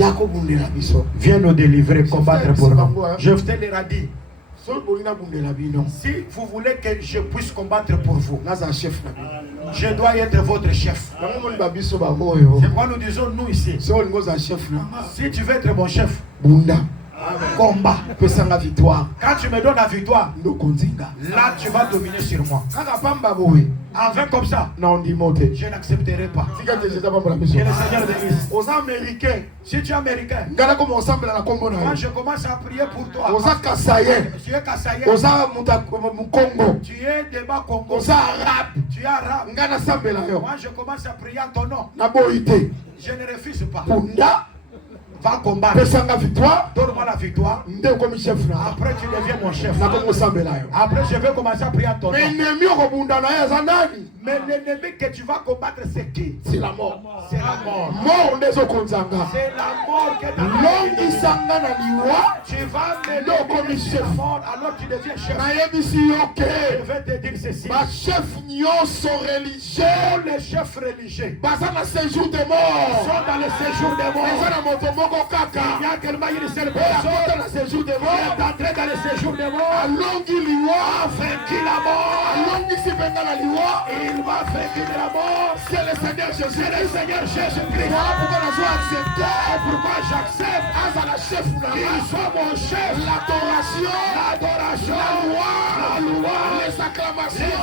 Viens nous délivrer, combattre pour nous. Jephthé leur a dit, si vous voulez que je puisse combattre pour vous, je dois être votre chef. C'est pourquoi nous disons nous ici, si tu veux être mon chef, combat. Quand tu me donnes la victoire, là tu vas dominer sur moi. Enfin comme ça, je n'accepterai pas. Que le Seigneur bénisse. Aux Américains, si tu es américain, moi je commence à prier pour toi. Tu es Kassaïen. Tu es de bas Congo. Tu es arabe. Moi je commence à prier en ton nom. Je ne refuse pas. Va combattre. Donne-moi la victoire. Après tu deviens mon chef. Après je vais commencer à prier à ton nom. Mais l'ennemi que tu vas combattre, c'est qui? C'est la mort. C'est la mort. C'est la mort que tu vas me comme chef. Alors tu deviens chef. Je vais te dire ceci. Tous les chefs religieux sont dans le séjour des morts. Il y a tellement une seule personne dans le séjour des morts. Il est entré dans le séjour des morts. A vaincu la mort. Il va vaincre la mort. C'est le Seigneur Jésus. C'est le Seigneur Jésus-Christ. Pourquoi j'accepte qu'il soit mon chef? L'adoration, la loi, les acclamations.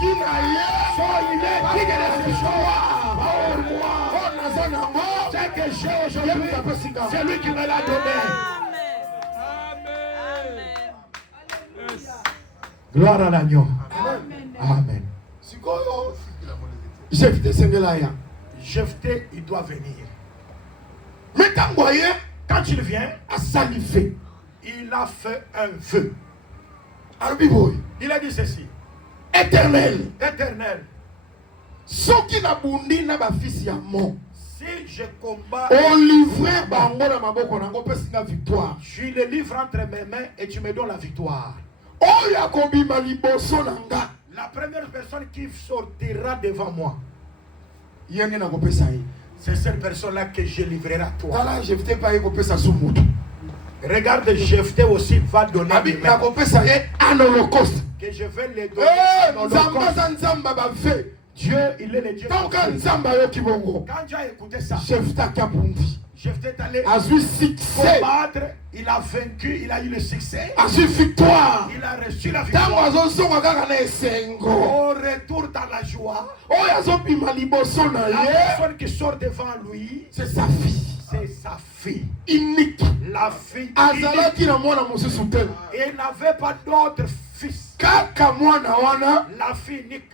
Il est digne de ce choix. Pour moi, c'est que j'ai aujourd'hui, c'est lui qui me l'a donné. Amen. Gloire à l'agneau. Amen. Jephthé, il doit venir. Mais quand il vient, il a fait un vœu. Il a dit ceci. Éternel. Si je combats, je le livre entre mes mains et tu me donnes la victoire. La première personne qui sortira devant moi, c'est cette personne-là que je livrerai à toi. Regarde, Jephthé aussi va donner un holocauste. Que je vais les donner. Dieu, il est le Dieu. Quand Dieu a écouté ça, Jephthé est allé combattre, il a vaincu, il a eu le succès. Il a reçu la victoire. Au retour dans la joie, la personne qui sort devant lui, c'est sa fille. C'est sa fille. Unique. La fille unique. Et il n'avait pas d'autre fils. La fille unique.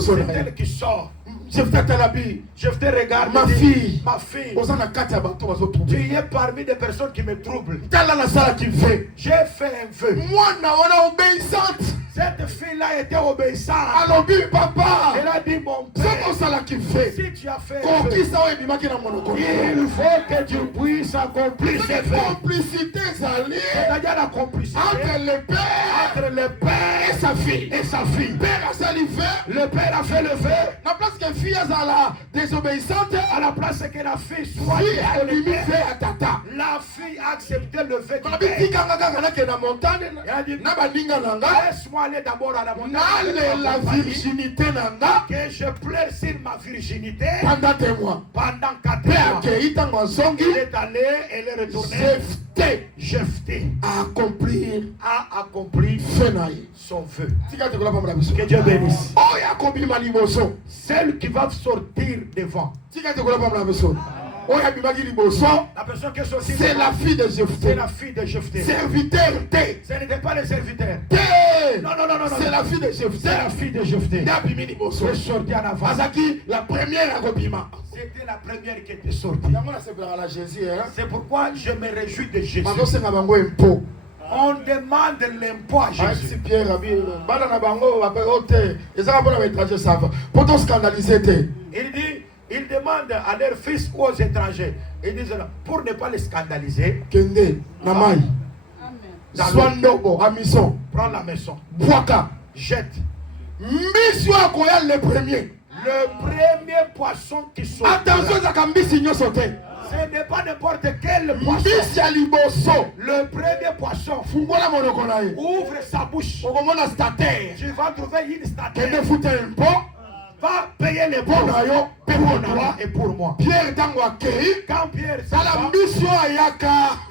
C'est elle qui sort. Jephthé regarde. Ma fille. Tu es parmi des personnes qui me troublent. J'ai fait un vœu. Cette fille-là était obéissante. Elle a dit, mon père, si tu as fait un vœu, il faut que tu puisses accomplir ce vœu. C'est-à-dire la complicité entre le père et sa fille. père a salivé Le père a fait le feu na place que fille azala désobéissante à la place que la fille soit fille alimi désobéissante. ve ya tata La fille a accepté le vœu du balobi père. tikanga kaka nake na montagne Elle a dit, na baninga na nga laisse-moi aller d'abord à la montagne. nalela virginité na nga Que je pleure sur ma virginité pendant 2 mois pendant 4 mpe mois. akei ntango azongi Il est allé, elle est retournée. Jephthé a accompli fe na ye son vœu. tika tekola pambola biso Que Dieu bénisse. oyo akobima liboso Celle qui va sortir devant. tika tekola pambola biso oyo abimaki liboso La personne qui est sortie c'est devant, la fille de c'est Jephthé la fille de Jephthé. serviteur te Ce n'était pas le serviteur. te Non, non, non, non, non. c'est la fille de C'est Jephthé la fille de Jephthé. nde abimi liboso Elle est sortie en avant. azaki la première akobima C'était la première qui était sortie. yango nasepelaka na jésus C'est pourquoi je me réjouis de Jésus. bazosenga bango impo On demande l'impôt à ayesi Jésus. pierre abi bana na bango bape o te ezaka mpona baétranger sava mpo toscandalise te Il dit, il demande à leurs fils ou aux étrangers. Ils disent, pour ne pas les scandaliser, kende na mai zwa ndobo amison prends la maison, bwaka jette. mbisi oyo akoya le premier Le premier poisson qui sort. attention ezaka mbisi nyonso te Ce n'est pas n'importe quel poisson. mbisi ya liboso Le premier poisson fungola monoko na ye ouvre sa bouche. okomona statere Tu vas trouver une kende statue. futa impo Va payer les mpo bons na yo mpe pour mpo na toi yo et pour moi. pierre ntango akei Quand Pierre tala s'en va, mbisi oyo ayaka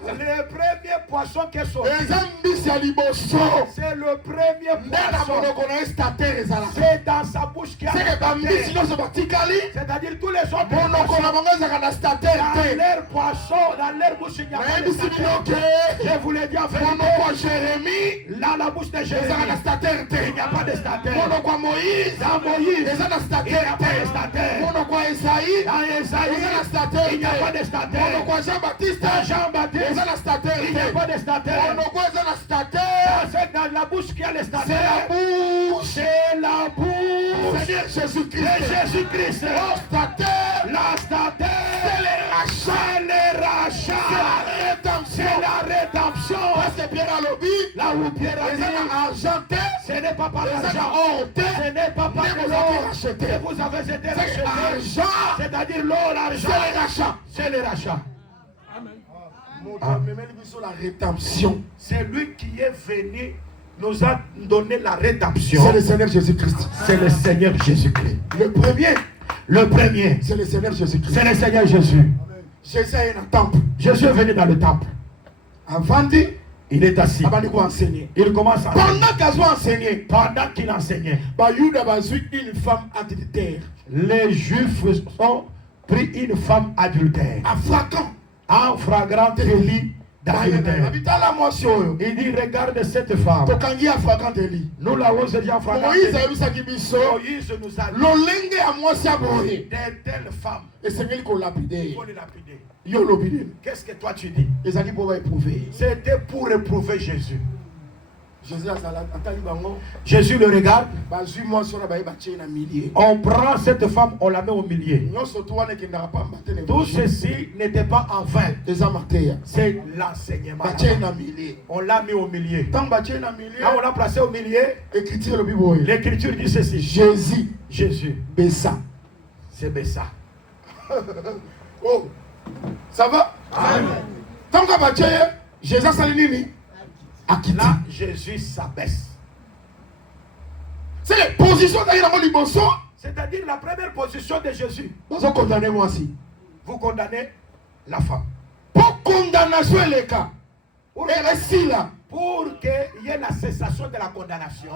le premier poisson qui est sorti, eza mbisi ya liboso c'est le premier nde na poisson. monoko na ye statere ezalaka C'est dans sa bouche qu'il y a seke la bambisi statue. nyonso batikali C'est-à-dire tous les autres monoko poissons, na bango ezalaka na statere dans te leur poisson, dans leur bouche, il n'y a pas de nayebisi bino statue. ke Je vous l'ai dit en monoko vérité. ya jérémi Là, la bouche de Jésus, ezalaka na statere te il n'y a pas de statue. monoko ya moïse Dans Moïse, eza na il n'y statere a pas de te statue. monoko ya esaïe Dans Esaïe, eza na statere il n'y a pas de te statue. monoko ya jean baptiste Dans Jean-Baptiste, eza na statere il n'y a te pas de statue. monoko eza na statere C'est dans la bouche qu'il y a les statues. c'est la bouche C'est la bouche Seigneur de Jésus-Christ Jésus-Christ. oh statere La statue, c'est le rachat c'est le rachat. c'est la rédemption C'est la rédemption. parce que Pierre alobi Là où Pierre a eza dit, na argent te ce n'est pas par eza na l'argent. or te Ce n'est pas par Mais vous l'or avez racheté. que vous avez été c'est racheté. argent C'est-à-dire l'or, l'argent. c'est le rachat C'est le rachat. moto amemeli biso la rédemption C'est lui qui est venu nous a donné la rédemption. c'est le Seigneur Jésus-Christ C'est le Seigneur Jésus-Christ. le premier Le premier, c'est le Seigneur Jésus-Christ c'est le Seigneur Jésus. Jésus aye na temple Jésus est venu dans le temple. avandi Il est assis. abandi koenseigner Il commence à enseigner. pendant qu'azo enseigner Pendant qu'il enseignait, bayuda bazwi une femme adultère les Juifs ont pris une femme adultère afrakant en flagrant délit d'adultère. abitala mwasi oyo Il dit, regarde cette femme. tokangi afrakant eli Nous l'avons déjà en flagrant moïse délit. ayebisaki biso Moïse nous a dit, lolenge ya mwasi ya boye de telles femmes, esengeli kolapide il ye faut les lapider. yo olobi nini Qu'est-ce que toi tu dis? ezalaki mpo baéprouve ye C'était pour éprouver Jésus. jésus azala atali bango Jésus le regarde. bazwi mwasi wana baye batie na milie On prend cette femme, on la met au milieu. nyonso to wana ekendaka pamba te na Tout évangile. ceci n'était pas en vain. eza mateya C'est l'enseignement. batie na milie On l'a mis au milieu. ntango batie na milie Quand on l'a placé au milieu, écriture elobi boye l'écriture dit ceci. jésus Jésus, besa c'est Bessa. oh ça va ntango batie ye jésus asali nini akiti Là, Jésus s'abaisse. c'est les positions ezali nango liboso C'est-à-dire la première position de Jésus. bazokondane mwasi Vous condamnez la femme. mpo condamnation eleka Pour esila qu'il y ait la cessation de la condamnation,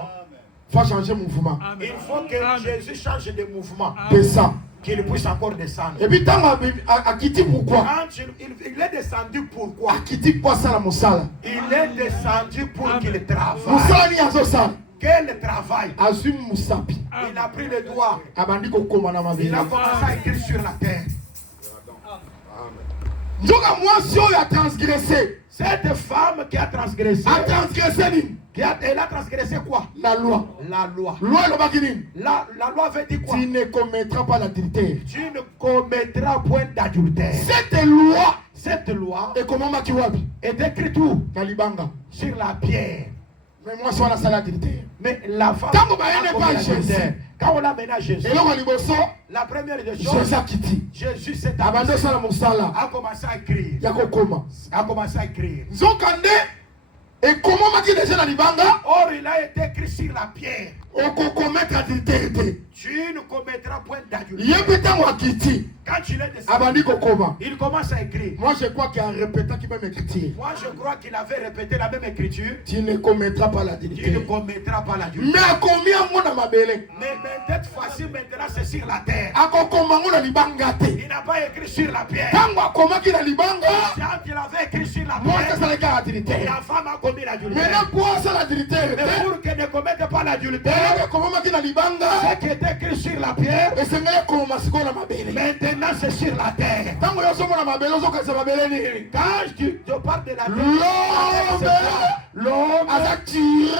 faut changer mouvement il faut que Jésus change de mouvement, besa qu'il puisse encore descendre. et puis ntango akiti pourquoi Quand il est descendu, pourquoi? akiti mpo asala mosala Il est descendu pour qu'il travaille. mosala nini azosala Quel travail? azwi mosapi Il a pris le doigt. abandi kokoma na Il mabele a commencé à écrire sur la terre. nzoka mwasi oyo atransgresse Cette femme qui a transgressé, atransgresse nini elle a transgressé quoi? la loi La loi. loi elobaki nini La loi veut dire quoi? tu ne commettras pas l'adultère Tu ne commettras point d'adultère. cette loi Cette loi ekomamaki wapi est écrite où? na libanga Sur la pierre. Mais moi, je suis la salle adultère. Mais la femme Tant que bah, a elle n'est commis pas l'adultère. Jésus. Quand on l'amène à Jésus, Et là, on la première des Jésus choses, a quitté. Jésus s'est Abandon abaissé, ça dans mon salle. a commencé à écrire. Yakokoma. A commencé à écrire. Zokande. Et comment m'a dit déjà dans l'Ibanga? Or, il a été écrit sur la pierre. On peut commettre adultère. Tu ne commettras point d'adultère. Yébéta ou Akiti. Quand il est descendu, Abandi Kokoma. il commence à écrire. Moi, je crois qu'il y a un répétant qui peut m'écrire. Moi, je crois qu'il avait répété la même écriture. Tu ne commettras pas Tu ne l'adultère. commettras pas l'adultère. Mais à combien mon a ma belle? Mais cette fois-ci, maintenant, c'est sur la terre. À comment on a l'Ibanga? Il n'a pas écrit sur la pierre. Tango comment qu'il a l'Ibanga? Quand il avait écrit sur la Moi, pierre, c'est ça le cas adultère. la femme a commis l'adultère. Maintenant, quoi ça l'adultère? Mais pour qu'elle ne commette pas l'adultère, Comment qu'il a l'Ibanga? ce qui est écrit sur la pierre, Et c'est là qu'on m'a ma belle. maintenant c'est sur la terre. Tango yo somo na ma belle, ozo kasa ma belle ni. Quand je parle de la L'homme a tiré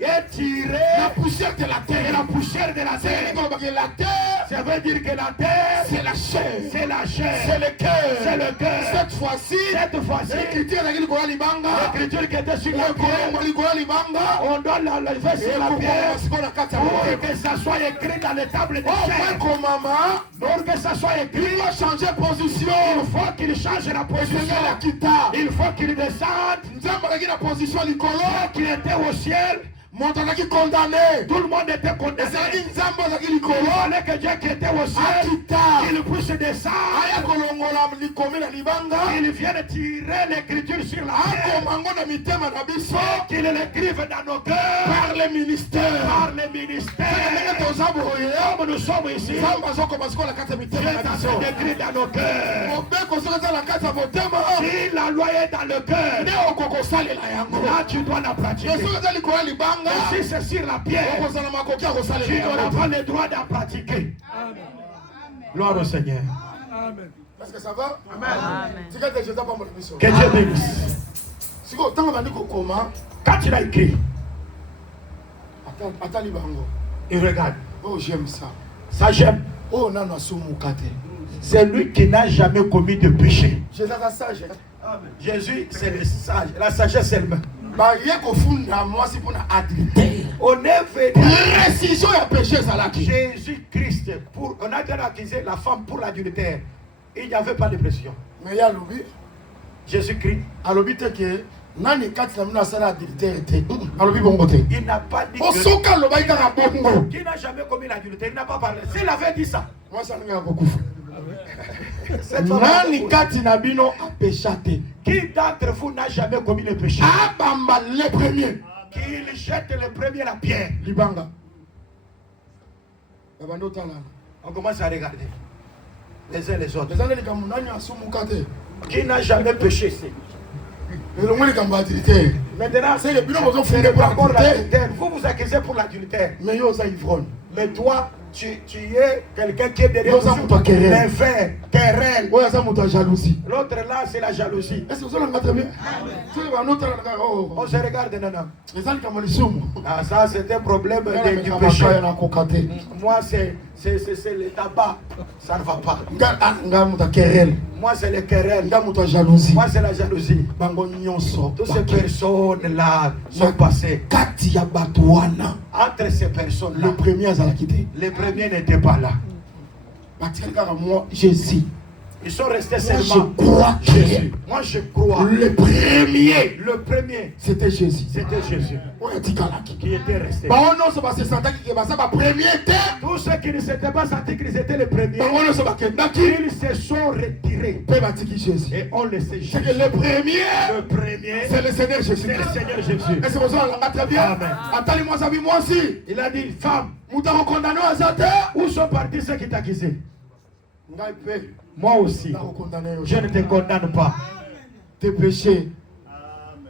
est tiré la poussière de la de terre. la poussière de la terre. La terre, Ça veut dire que la terre, c'est la chair. c'est la chair, C'est le cœur. c'est le cœur. Cette fois-ci, Cette fois-ci, l'écriture de l'Église Libanga, l'écriture qui était sur la le pierre, Colombo Libanga, on doit l'enlever sur la pierre pour et que ça soit écrit dans les tables de oh, chair. comme maman, Pour que ça soit il écrit, va changer position. il faut qu'il change la position. Seigneur la quitta. Il faut qu'il descende. Nzamba kaki na position likolo, Qu'il était au ciel, monta ki condamné. tout le monde était Et condamné. c'est dit Nzamba kaki Il likolo, fallait que Dieu qui était au ciel, akita. qu'il puisse Aya descendre, kolongola likomi na libanga. qu'il vienne tirer l'écriture sur la terre, Akomango na mitema na biso qu'il l'écrive dans nos cœurs, par les ministères. par les Ndenge ministères. toza boye, Comme nous sommes ici, Nzamba azokoma sikoyo na kati ya Dieu mitema est na en biso. train d'écrire dans nos cœurs. Mobeko soki eza na kati ya motema, Si la loi est dans le cœur, nde okokosalela yango. là tu dois la pratiquer. Mais soki eza likolo ya libanga, Mais si c'est sur la pierre, okozala makoki ya tu kosalela n'auras yango. pas le droit de la pratiquer. Gloire au Seigneur. Amen. Est-ce que ça va? Amen. Tika te jeta pambola biso. Que Dieu bénisse. Sikoyo ntango bandi kokoma, Quand il a écrit, atali bango. il regarde. Oh, j'aime ça. Ça j'aime. Oh, nano asumuka te. C'est lui qui n'a jamais commis de péché. Jésus aza sage. Jésus, c'est le sage. La sagesse elle-même. Baye kofunda mwasi mpona adultère. On est venu Précision ya péché ezalaki. Jésus-Christ. On a déjà accusé la femme pour l'adultère. Il n'y avait pas de pression. Mais ya alobi, Jésus-Christ, alobi te ke nani kati na bino asala adultère te. Alobi bongo te. il n'a pas dit que... Osoka alobaki kaka bongo. Qui n'a jamais commis l'adultère, il n'a pas parlé. S'il avait dit ça, Mwasi alingaka kokufa. cette femme a Nani beaucoup. kati na bino apesha te. Qui d'entre vous n'a jamais commis le péché? Abamba le premier. Qu'il jette le premier la pierre. Libanga. Babando tala. On commence à regarder les uns les autres. Ezana likambo nani asumuka te. Qui n'a jamais péché ici? Elongo likambo adultère. Maintenant, C'est le bino bozo c'est funde pour encore adultère. l'adultère. Vous vous accusez pour l'adultère. Mais yo oza ivrogne. Mais toi, tu es quelqu'un qui est derrière Nous avons pas querelle. les faits, querelle. Oyo aza moto ya jalousie. L'autre là, c'est la jalousie. Est-ce que vous avez très bien? Soki banotala kaka On oh. se regarde, non. Eza likambo lisumu. Ah, ça, c'est un problème du Nga péché. makaya na koka te. Moi, c'est le tabac. Ça ne va pas. Nga moto ya querelle. Moi, c'est les querelles. Nga moto ya jalousie. Moi, c'est la jalousie. Bango nyonso. Toutes ces personnes-là sont passées. Kati ya bato wana. Entre ces personnes-là, Le premier azalaki te. les premiers n'étaient pas là. Batikali kaka moi Jésus. Ils sont restés Moi je seulement crois Jésus. que Moi, je crois. le premier Le premier, c'était Jésus. c'était Jésus Oyo atikalaki. qui était resté. Bango nyonso basesantaki ke baza bapremier te. Tous ceux qui ne s'étaient pas sentis qu'ils étaient les premiers, Bango nyonso bakendaki ils se sont retirés. mpe batiki Jésus. Et on laissait C'est que Jésus. le premier, Le premier, c'est le Seigneur Jésus. c'est le Seigneur Jésus. Est-ce que vous avez très bien? Amen. Atali mwasi abi mwasi. Il a dit, femme, Mutu akokondane aza te. où sont partis ceux qui t'accusaient? Ngai mpe Moi aussi, nakokondane yo. je ne te condamne pas. Tes péchés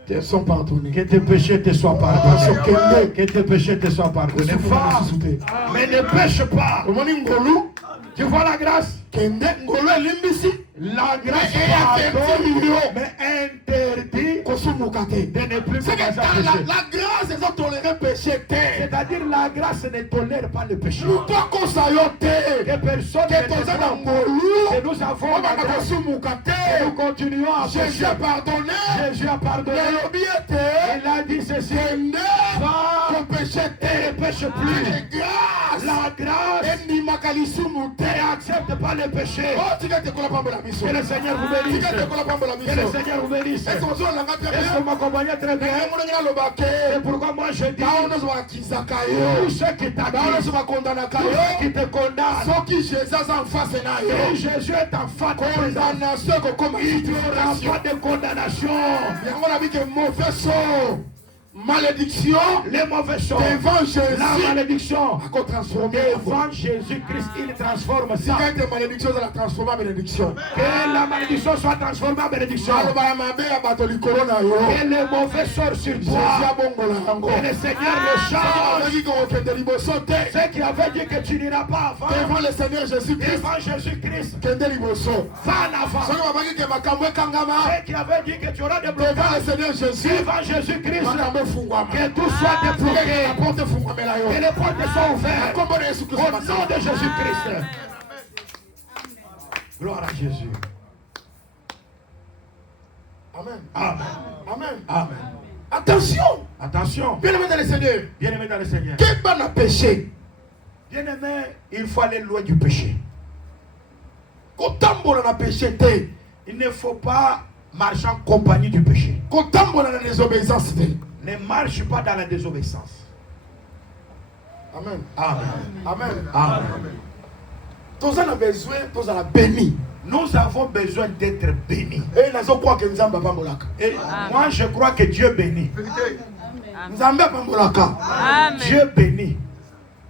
te sont pardonnés. Que tes péchés te soient pardonnés. Que tes péchés te soient pardonnés. Femme, mais ne pêche pas. omoni ngolu Tu vois la grâce? kende ngolu elimbisi La grâce Mais pardonne, mais interdit kosumuka te. de ne plus C'est que commencer à dans pécher. la grâce ezotolere péché te. C'est-à-dire la grâce ne tolère pas le péché. Lutu akosa yo te. Que personne Que ne toza te na trompe. ngolu Que nous avons la obanda grâce. kosumuka Et nous te. continuons à Jésus pécher. a pardonné. Jésus a pardonné. Elobi ete Il a dit ceci. kende pêche plus. La grâce et accepte pas le péché. Que le Seigneur vous bénisse. Que le Seigneur vous bénisse. Est-ce que vous m'accompagnez très bien? C'est pourquoi moi je dis tous ceux qui t'accusent, tous ceux qui te condamnent, si Jésus est en face de il n'y aura pas de condamnation. Malédiction, les mauvais choses, devant Jésus, la malédiction, devant Jésus-Christ, il transforme ça. Si la malédiction soit transformée en bénédiction, que la malédiction soit transformée en bénédiction, que les mauvais sortent sur toi, que le Seigneur le change. Ceux qui avaient dit que tu n'iras pas avant, devant le Seigneur Jésus-Christ, devant Jésus-Christ, va en avant. Ceux qui avaient dit que tu auras des blocages, devant le Seigneur Jésus, devant Jésus-Christ, que tout soit débloqué, que les portes soient ouvertes au nom de Jésus-Christ. Gloire à Jésus. Amen. Amen. Amen. Amen. Attention. Attention. Bien-aimé dans le Seigneur. Bien-aimé dans le Seigneur. Quel bon a péché? Bien-aimé, il faut aller loin du péché. Quand on a péché, il ne faut pas marcher en compagnie du péché. quand on a la désobéissance, ne marche pas dans la désobéissance. Amen. Amen. Amen. Amen. Tous on a besoin, tous on a béni. Nous avons besoin d'être bénis. Et nous avons quoi que nous avons pas. Et moi je crois que Dieu bénit. Nous avons pas. Dieu bénit.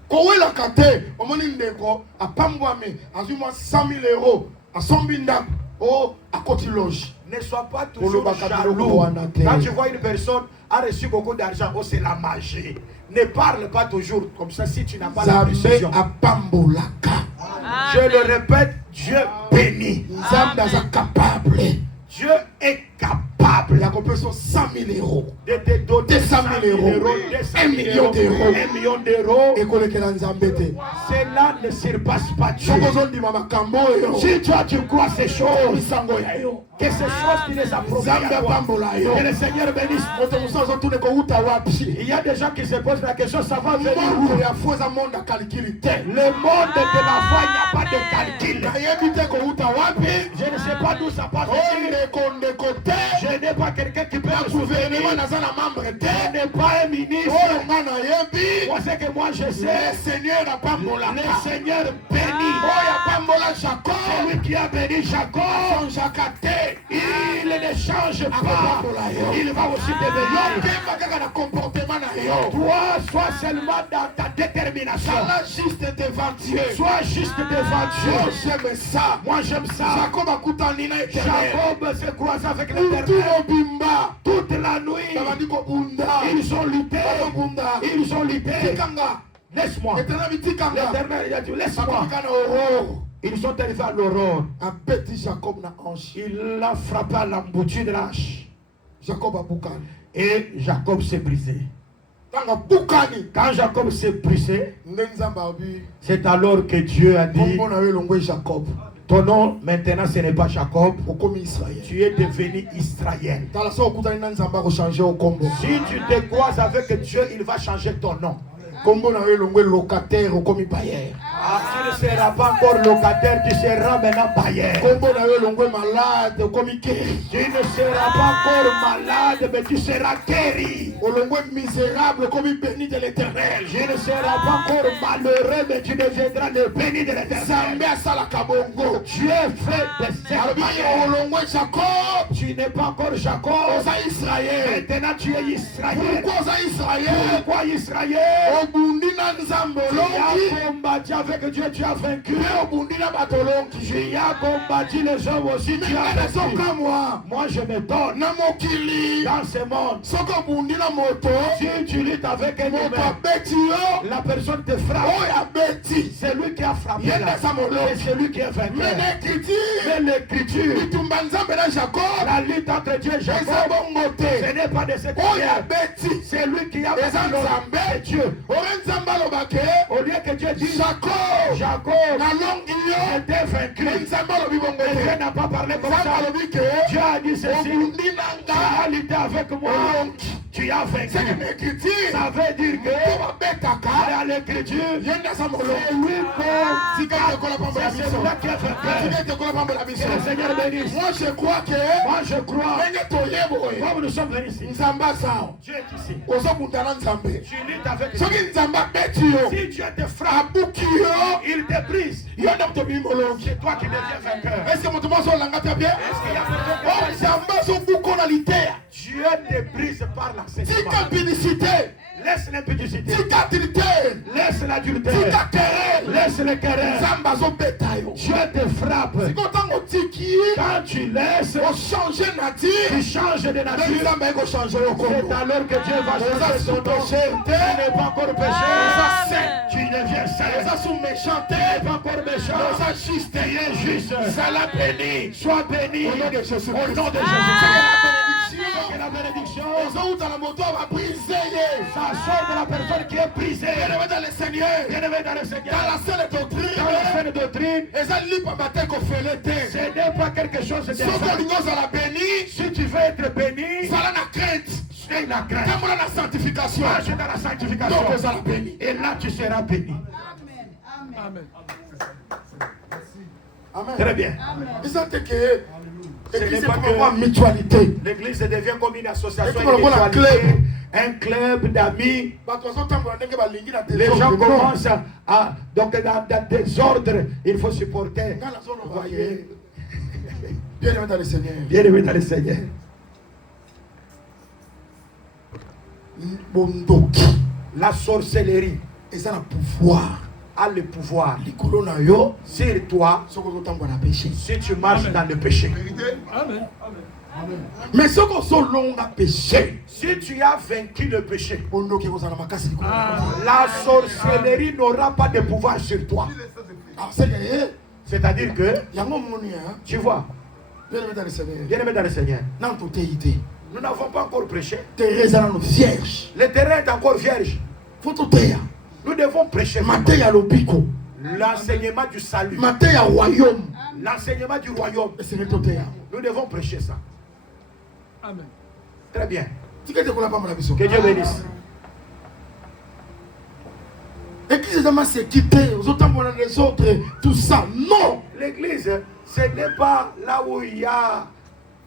Quand on a caté, on a dit à Pambouame, à 100 000 euros, à 100 000 euros, oh, à côté loge. Ne sois pas toujours jaloux. Quand tu vois une personne a reçu beaucoup d'argent, oh c'est la magie. Ne parle pas toujours comme ça si tu n'as pas la précision. Je le répète, Dieu bénit. Dieu est capable de 100 000 euros, de te donner 200 000 euros, 1 million d'euros, 1 million d'euros. Et Cela ne surpasse pas Dieu. Si toi tu crois ces choses, que ces choses tu les appropries à toi. Que le Seigneur bénisse. Il y a des gens qui se posent la question, ça va venir où? Le monde de la foi, il n'y a pas de calcul. Je ne sais pas d'où ça passe. Je n'ai pas quelqu'un qui peut me souvenir. Je n'ai pas un ministre. Moi, c'est que moi je sais. Le Seigneur bénit. C'est lui qui a béni Jacob. Il ne change pas. Il va aussi te bénir. Toi, sois seulement dans ta détermination. Sois juste devant Dieu. J'aime ça. Moi j'aime ça. Jacob se croise avec l'Éternel. Toute la nuit, ils ont lutté. Ils ont lutté. Laisse-moi. L'Éternel a dit, laisse-moi. Ils sont arrivés à l'aurore. Il a frappé à l'embouchure de l'âge. Et Jacob s'est brisé. Quand Jacob s'est brisé, c'est alors que Dieu a dit, ton nom maintenant ce n'est pas Jacob, tu es devenu Israël. Si tu te croises avec Dieu, il va changer ton nom. Locataire comme bailleur. Ah, tu ne seras pas encore locataire, tu seras maintenant bailleur. Malade comme tu ne seras pas encore malade, mais tu seras guéri. Misérable comme béni de l'Éternel. Tu ne seras pas encore malheureux, mais tu deviendras le béni de l'Éternel. Tu es fait de cette tu n'es pas encore Jacob. Maintenant tu es Israël. Pourquoi Israël? Tu as combattu avec Dieu, tu as vaincu. Tu as combattu les hommes aussi, tu as vaincu. Moi je me donne dans ce monde. Si tu luttes avec un humain, la personne te frappe. C'est lui qui a frappé là. Et c'est lui qui est vaincu. Mais l'écriture, la lutte entre Dieu et Jacob, ce n'est pas de cette manière. C'est lui qui a vaincu Dieu. Au lieu que Dieu dise Jacob était vaincu, Dieu n'a pas parlé comme ça. Dieu a dit ceci, tu as lutté avec moi, tu tu as vaincu. C'est que l'écriture, Ça veut dire que à l'écriture, c'est lui c'est celui-là qui est vainqueur. Que le Seigneur bénisse. Moi je crois que Moi je crois, comme nous sommes venus ici, Dieu est ici. Tu luttes avec Dieu. Si Dieu te frappe, il te brise. C'est toi qui deviens vainqueur. Est-ce que mon tour sur l'angate bien? Dieu te brise par l'enseignement. Tika publicité, Laisse l'impudicité. tika adultère, Laisse l'adultère. tika querelle. Laisse le querelle. Zambazo betayo. Dieu te frappe. Quand on tiki, Quand tu laisses, on change nature. tu changes de Mais nature. il a même changé au C'est Congo. alors que Dieu va changer ton nom. Tu péché. n'es pas encore péché. Amen. Tu deviens saint. Ça sous méchanté. Tu n'es pas encore méchant. Ça juste. Tu es juste. Ça l'a béni. Sois béni. Au nom de Jésus. Au nom de Jésus. Que la bénédiction, Les autres dans la moto va briser. ça sort de la personne qui est brisée. Bien-aimé dans le Seigneur. Bien-aimé dans le Dans Seigneur. la seule doctrine. Dans la saine doctrine, Et ça lit pas matin qu'on fait l'été. ce n'est pas quelque chose de Sauf que simple. l'union à la béni. Si tu veux être béni, Ça la crainte. c'est la grâce. Comme on a la sanctification. Marche dans la sanctification. Donc ça la béni. Et là, tu seras béni. Amen. Amen. Très bien. Ils sont que. Ce L'église n'est est pas comme que- une mutualité. L'église devient comme une association, Et une tout le monde a un mutualité, un club d'amis. Les gens commencent à. Donc, dans des ordres, il faut supporter. Vous voyez. Bien-aimé dans le Seigneur. Bien-aimé dans le Seigneur. Bondoki. La sorcellerie Et ça a le pouvoir. a le pouvoir Les colons yo. sur toi Ce qu'on entend pour la péché. si tu marches dans le péché. Vérité. Amen. Mais ce qu'on sont long à péché. Si tu as vaincu le péché, Bondoki vous en a makasi. la sorcellerie n'aura pas de pouvoir sur toi. Ah, c'est que. C'est-à-dire que, Yango moni hein. tu vois, Bien-aimé dans le Seigneur. bien-aimé dans le Seigneur, Dans ton idée. nous n'avons pas encore prêché. Thérèse dans nos vierges. Le terrain est encore vierge. Faut tout taire. Nous devons prêcher Maté ya lobiko. l'enseignement du salut, Maté ya royaume. l'enseignement du royaume. Et c'est tout taire. Nous devons prêcher ça. Amen. Très bien. Tu sais que la pas la biso. Que Dieu bénisse. Église de c'est quitter. Aux autres les autres. Tout ça. Non. L'église, ce n'est pas là où il y a,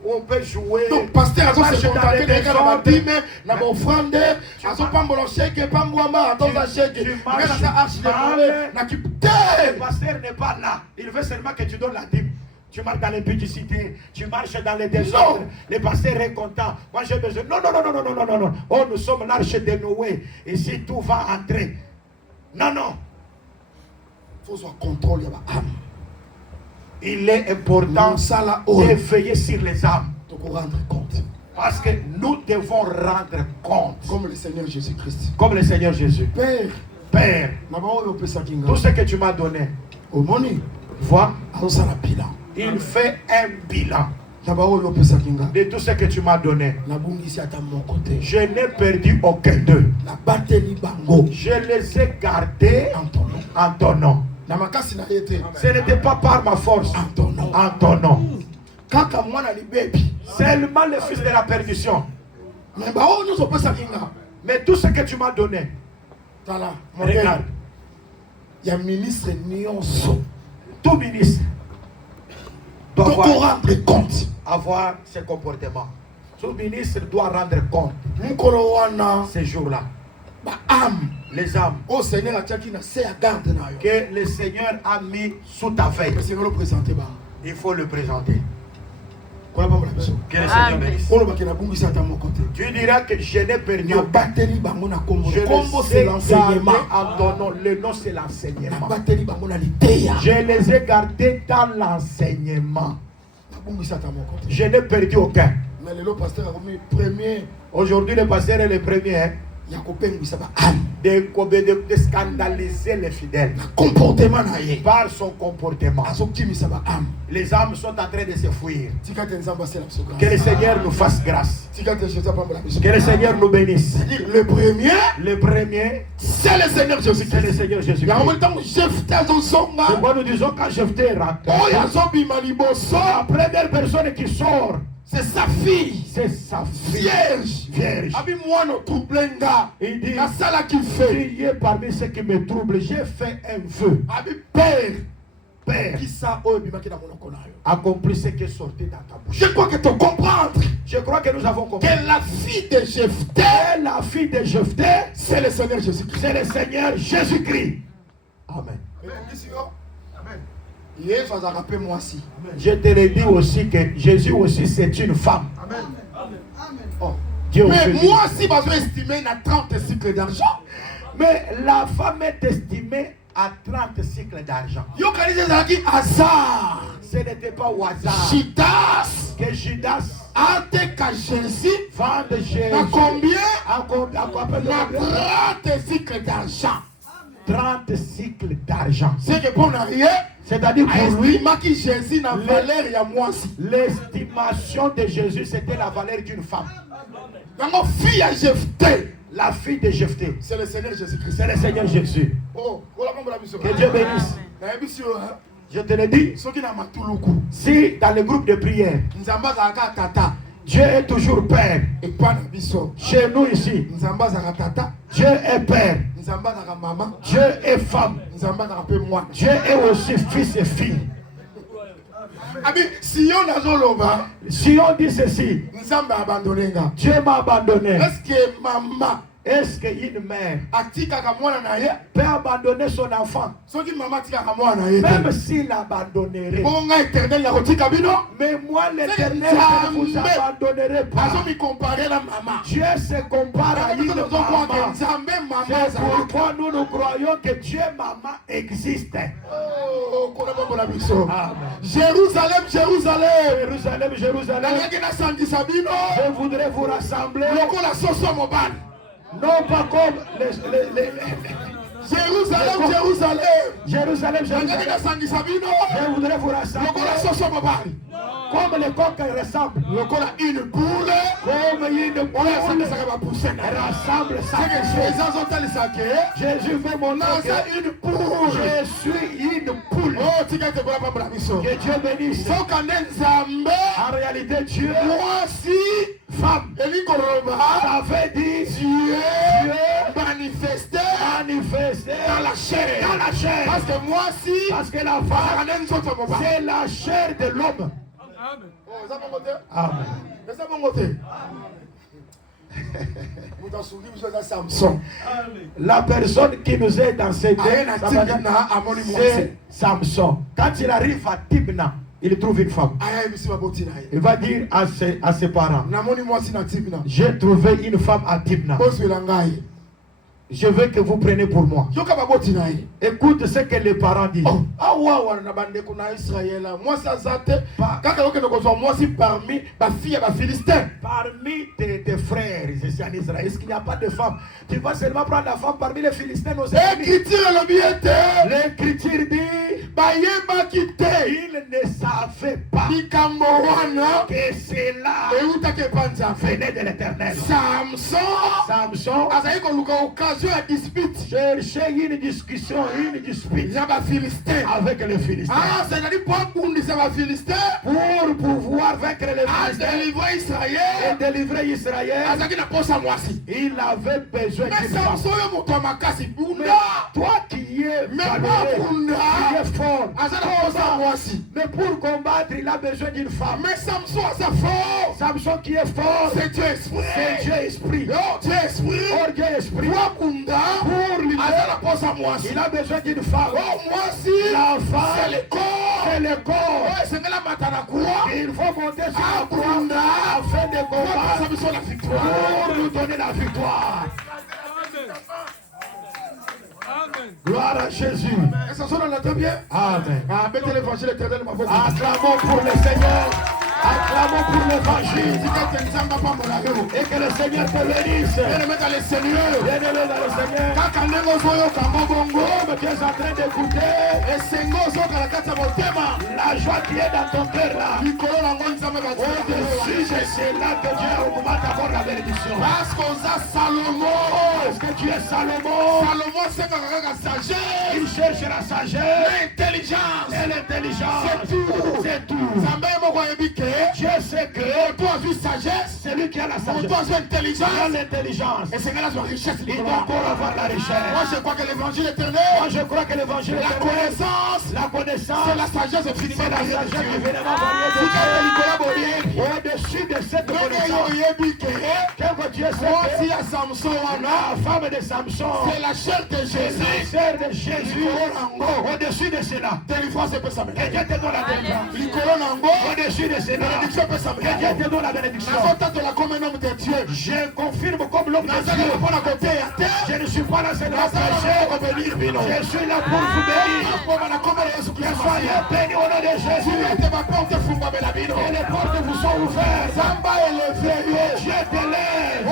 où on peut jouer. Donc, pasteur, Ça à marche se dans contacter les les gars dans désordres. ma dîme, dans mon offrande, à son pambolo chèque, pambouama, à ton chèque, tu regarde marches ça, arche de mal. poulet, n'a qui Le putain. pasteur n'est pas là. Il veut seulement que tu donnes la dîme. Tu marches dans l'impudicité, tu marches dans les désordres. Le pasteur est content. Moi j'ai besoin. Non, non, non, non, non, non, non, non. Oh, nous sommes l'arche de Noé. Et si tout va entrer. Non, non. Il faut soit contrôle, il y a âme. Il est important Non, ça là, oh, de veiller sur les âmes. donc on rendre compte. Parce que nous devons rendre compte. Comme le Seigneur Jésus-Christ. Comme le Seigneur Jésus. Père, Père, là-bas, on peut ça tout ce que tu m'as donné, au moni, vois, on ça la bilan. il fait un bilan Là-bas, on peut ça de tout ce que tu m'as donné. la bonne ici à mon côté. Je n'ai perdu aucun d'eux. La batterie bango. Je les ai gardés En ton nom. en ton nom. Namakasi na été. Ce n'était pas par ma force, En ton nom. en ton nom. Kaka mwana li baby. Seulement le fils de la perdition. Mais bah oh nous on peut ça kinga. Mais tout ce que tu m'as donné, Tala. regarde, Il y a ministre nyonso. tout ministre doit Donc on avoir, rendre compte. avoir ses comportements. Tout ministre doit rendre compte Mukolo wana ces jours-là. ba âme. Les âmes Au Seigneur a tchaki na se à garde na yo. que le Seigneur a mis sous ta veille, Le Seigneur le présenter ba. il faut le présenter. Quoi pas la biso. Que le Seigneur Amen. bénisse. On le bakina bungi sa ta mon côté. Tu diras que je n'ai perdu La aucun. batterie bango na kombo. Je Kombo les c'est ai l'enseignement. gardés en ton nom. Le nom c'est La l'enseignement. batterie bango na liteya. Je les ai gardés dans l'enseignement. La bungi sa ta mon côté. Je n'ai perdu aucun. Mais le pasteur a remis premier. Aujourd'hui, le pasteur est le premier hein, Ya kopengi sa ba âme. de scandaliser les fidèles Na comportement na ye. par son comportement. Azokimi sa ba âme. Les âmes sont en train de se fuir. Tika te nzamba c'est la Que le grâce. Seigneur nous fasse grâce. Tika te cheta pas la biso. Que le Seigneur nous bénisse. Le premier, Le premier, c'est le Seigneur c'est le Jésus-Christ. Seigneur Il y a Jésus-Christ. en même temps Jephthé C'est azosonga. pourquoi nous disons quand Jephthé rentre, Oh ya zobima liboso. la première personne qui sort, C'est sa fille. C'est sa fille. Vierge. Vierge. Abi moi no troublenga. Il dit, Na sala qui fait. qui est parmi ceux qui me troublent, j'ai fait un vœu. Abi père. Père, Qui ça oyo bimaki na monoko na yo. accomplis ce qui est sorti dans ta bouche. Je crois que tu comprends Je crois que nous avons compris. que la fille de Jephthé, Et la fille de Jephthé, c'est le Seigneur Jésus-Christ. c'est le Seigneur Jésus-Christ. Amen. Amen. Yesu azaka pe mwasi. Je te le dis aussi que Jésus aussi c'est une femme. Amen. Oh, Dieu Mais aussi. moi si besoin estimé na 30 cycles d'argent. Mais la femme est estimée à 30 cycles d'argent. Yo kanisa zaki hasard. Ce n'était pas au hasard Judas que Judas ante ka Jésus vende Jésus. na combien? À combien? Na 30 cycles d'argent. 30 cycles d'argent. C'est que pour rien, C'est-à-dire pour lui, estimaki Jésus na valeur ya mwasi. l'estimation de Jésus, c'était la valeur d'une femme. Yango fille ya Jephthé, La fille de Jephthé, c'est le Seigneur Jésus-Christ. c'est le Seigneur Jésus. Oh, voilà comment la mission. Que Dieu bénisse. Na yebiso Je te le dis, soki na matuluku. si dans le groupe de prière, Nzamba zaka tata Dieu est toujours Père. et pas na biso. Chez nous ici, Nzamba zaka tata, Dieu est Père. Nzamba zaka maman, Dieu est femme. Nzamba zaka pe moi. Dieu est aussi fils et fille. Abi si yo nazoloba, Si on dit ceci, Nzamba abandonné nga. Dieu m'a abandonné. Est-ce que maman Est-ce qu'une mère atikaka mwana na ye? peut abandonner son enfant? Soki maman atikaka mwana na ye. Même s'il abandonnerait. Bonga éternel ya kotika bino. Mais moi, l'Éternel, je ne vous abandonnerai pas. Azo mi comparer la maman. Dieu se compare à une maman. Nzambe maman C'est zaka. pourquoi nous croyons que Dieu, maman, existe. Oh, kona mambo la biso. Amen. Jérusalem, Jérusalem. Jérusalem, Jérusalem, Nalaki na sangisa bino. je voudrais vous rassembler, Lokola soso mobali. non pas comme Jérusalem, Jérusalem. Jérusalem, Nalaki na Jérusalem, sangisa bino. je voudrais vous rassembler Lokola soso mobali. comme les coqs ressemblent, Lokola une boule. comme une Oyo poule asangisaka bapoussin na yo. rassemble C'est ça. que Jésus azotalisa ke Jésus veut montrer naza que une poule. je suis une poule. Oh, tika ete kola pambola biso. Que Dieu bénisse. Soka nde Nzambe En réalité, Dieu, mwasi femme, eli koloba ça veut dire Dieu Dieu manifesté manifesté dans la chair. dans la chair. Parce que mwasi Parce que la femme, azaka nde nzoto mobali. c'est la chair de l'homme. Amen. Oh, eza bongo te? Amen. Eza bongo te? Moto asungi biso eza Samson. La personne qui nous est dans ces Aye na deux, Timna amoni mwasi. c'est Samson. Quand il arrive à Timna, il trouve une femme. Aya yebisi baboti na ye. Il va dire à ses parents, Namoni mwasi na Timna. j'ai trouvé une femme à Timna. Bozwela ngai. Je veux que vous preniez pour moi. Yoka baboti na ye. Écoute ce que les parents disent. Oh, awa na bandeko na Israela. Mwasi aza te. Pa- Kaka okende kozwa mwasi parmi bafille ya bafilistin. Parmi tes frères ici en Israël, est-ce qu'il n'y a pas de femme? Tu vas seulement prendre la femme parmi les Philistins, nos ennemis. Écriture elobi ete L'Écriture dit, bayebaki te ils ne savaient pas likambo wana que cela eutaki epa Nzambe. venait de l'Éternel. Samson Samson azali koluka occasion ya dispute cherchait une discussion, une dispute ya bafilistin. avec les Philistins c'est-à-dire po akundisa bafilistin pour pouvoir vaincre les Philistins adelivre et Israel. délivrer Israël. Azalaki na posa mwasi. Il avait besoin Mais d'une femme. Samson oyo moto ya makasi Mais bunda toi qui es Mais valeureux, pas Bunda. qui es fort, aza na posa mwasi. mais pour combattre, il a besoin d'une femme. Mais Samson aza fort. Samson qui est fort, C'est Dieu esprit. c'est Dieu esprit. Yo, Dieu esprit. Or Dieu esprit. Po akunda Pour lui, aza na posa mwasi. il a besoin d'une femme. Oh mwasi La c'est femme, le corps. c'est le corps. Oh esengela mata na croix. Il faut monter sur la croix Akunda afin de po apesa combattre biso la victoire. pour nous donner la victoire. Amen. Amen. Gloire à Jésus. Est-ce que ça sonne très bien? Amen. Ah, mettez l'évangile éternel ma voix. Acclamons pour le Seigneur. Acclamons pour l'évangile. Tika nzamba pambola yo. Et que le Seigneur te bénisse. Bien-aimé dans le Seigneur. Bien-aimé dans le Seigneur. Kaka ndenge ozoyoka bongo. Comme tu es en train d'écouter Esengo ozoyoka na kati ya motema. la joie qui est dans ton cœur là. Likolo nango nzambe Au-dessus de cela que Dieu augmente encore la bénédiction. Parce qu'oza Salomon. Est-ce que tu es Salomon? Salomon c'est la sagesse. Il cherche la sagesse. L'intelligence. Et l'intelligence. C'est tout. C'est tout. Dieu sait que toi vu sagesse, c'est lui qui a la sagesse. toi vu intelligence. Il a l'intelligence. Et c'est là la richesse. Il doit encore avoir la richesse. Moi je crois que l'évangile éternel. Moi je crois que l'évangile La connaissance. C'est la sagesse C'est la sagesse infiniment variée de Dieu. Au-dessus de cette connaissance, que Dieu sait que la femme de Samson, c'est la chair de Jésus. la chair de Jésus. Au-dessus de cela, Délivrance peut s'amener. que Dieu te donne la délivrance. Au-dessus de cela, Bénédiction peut s'amener. que Dieu te donne la bénédiction. Comme un homme de Dieu. Je confirme comme l'homme de Dieu. Je ne suis pas là seulement prêcher. Je suis là pour vous bénir. Soyez bénis au nom de Jésus. Et les portes vous sont ouvertes. Dieu t'élève.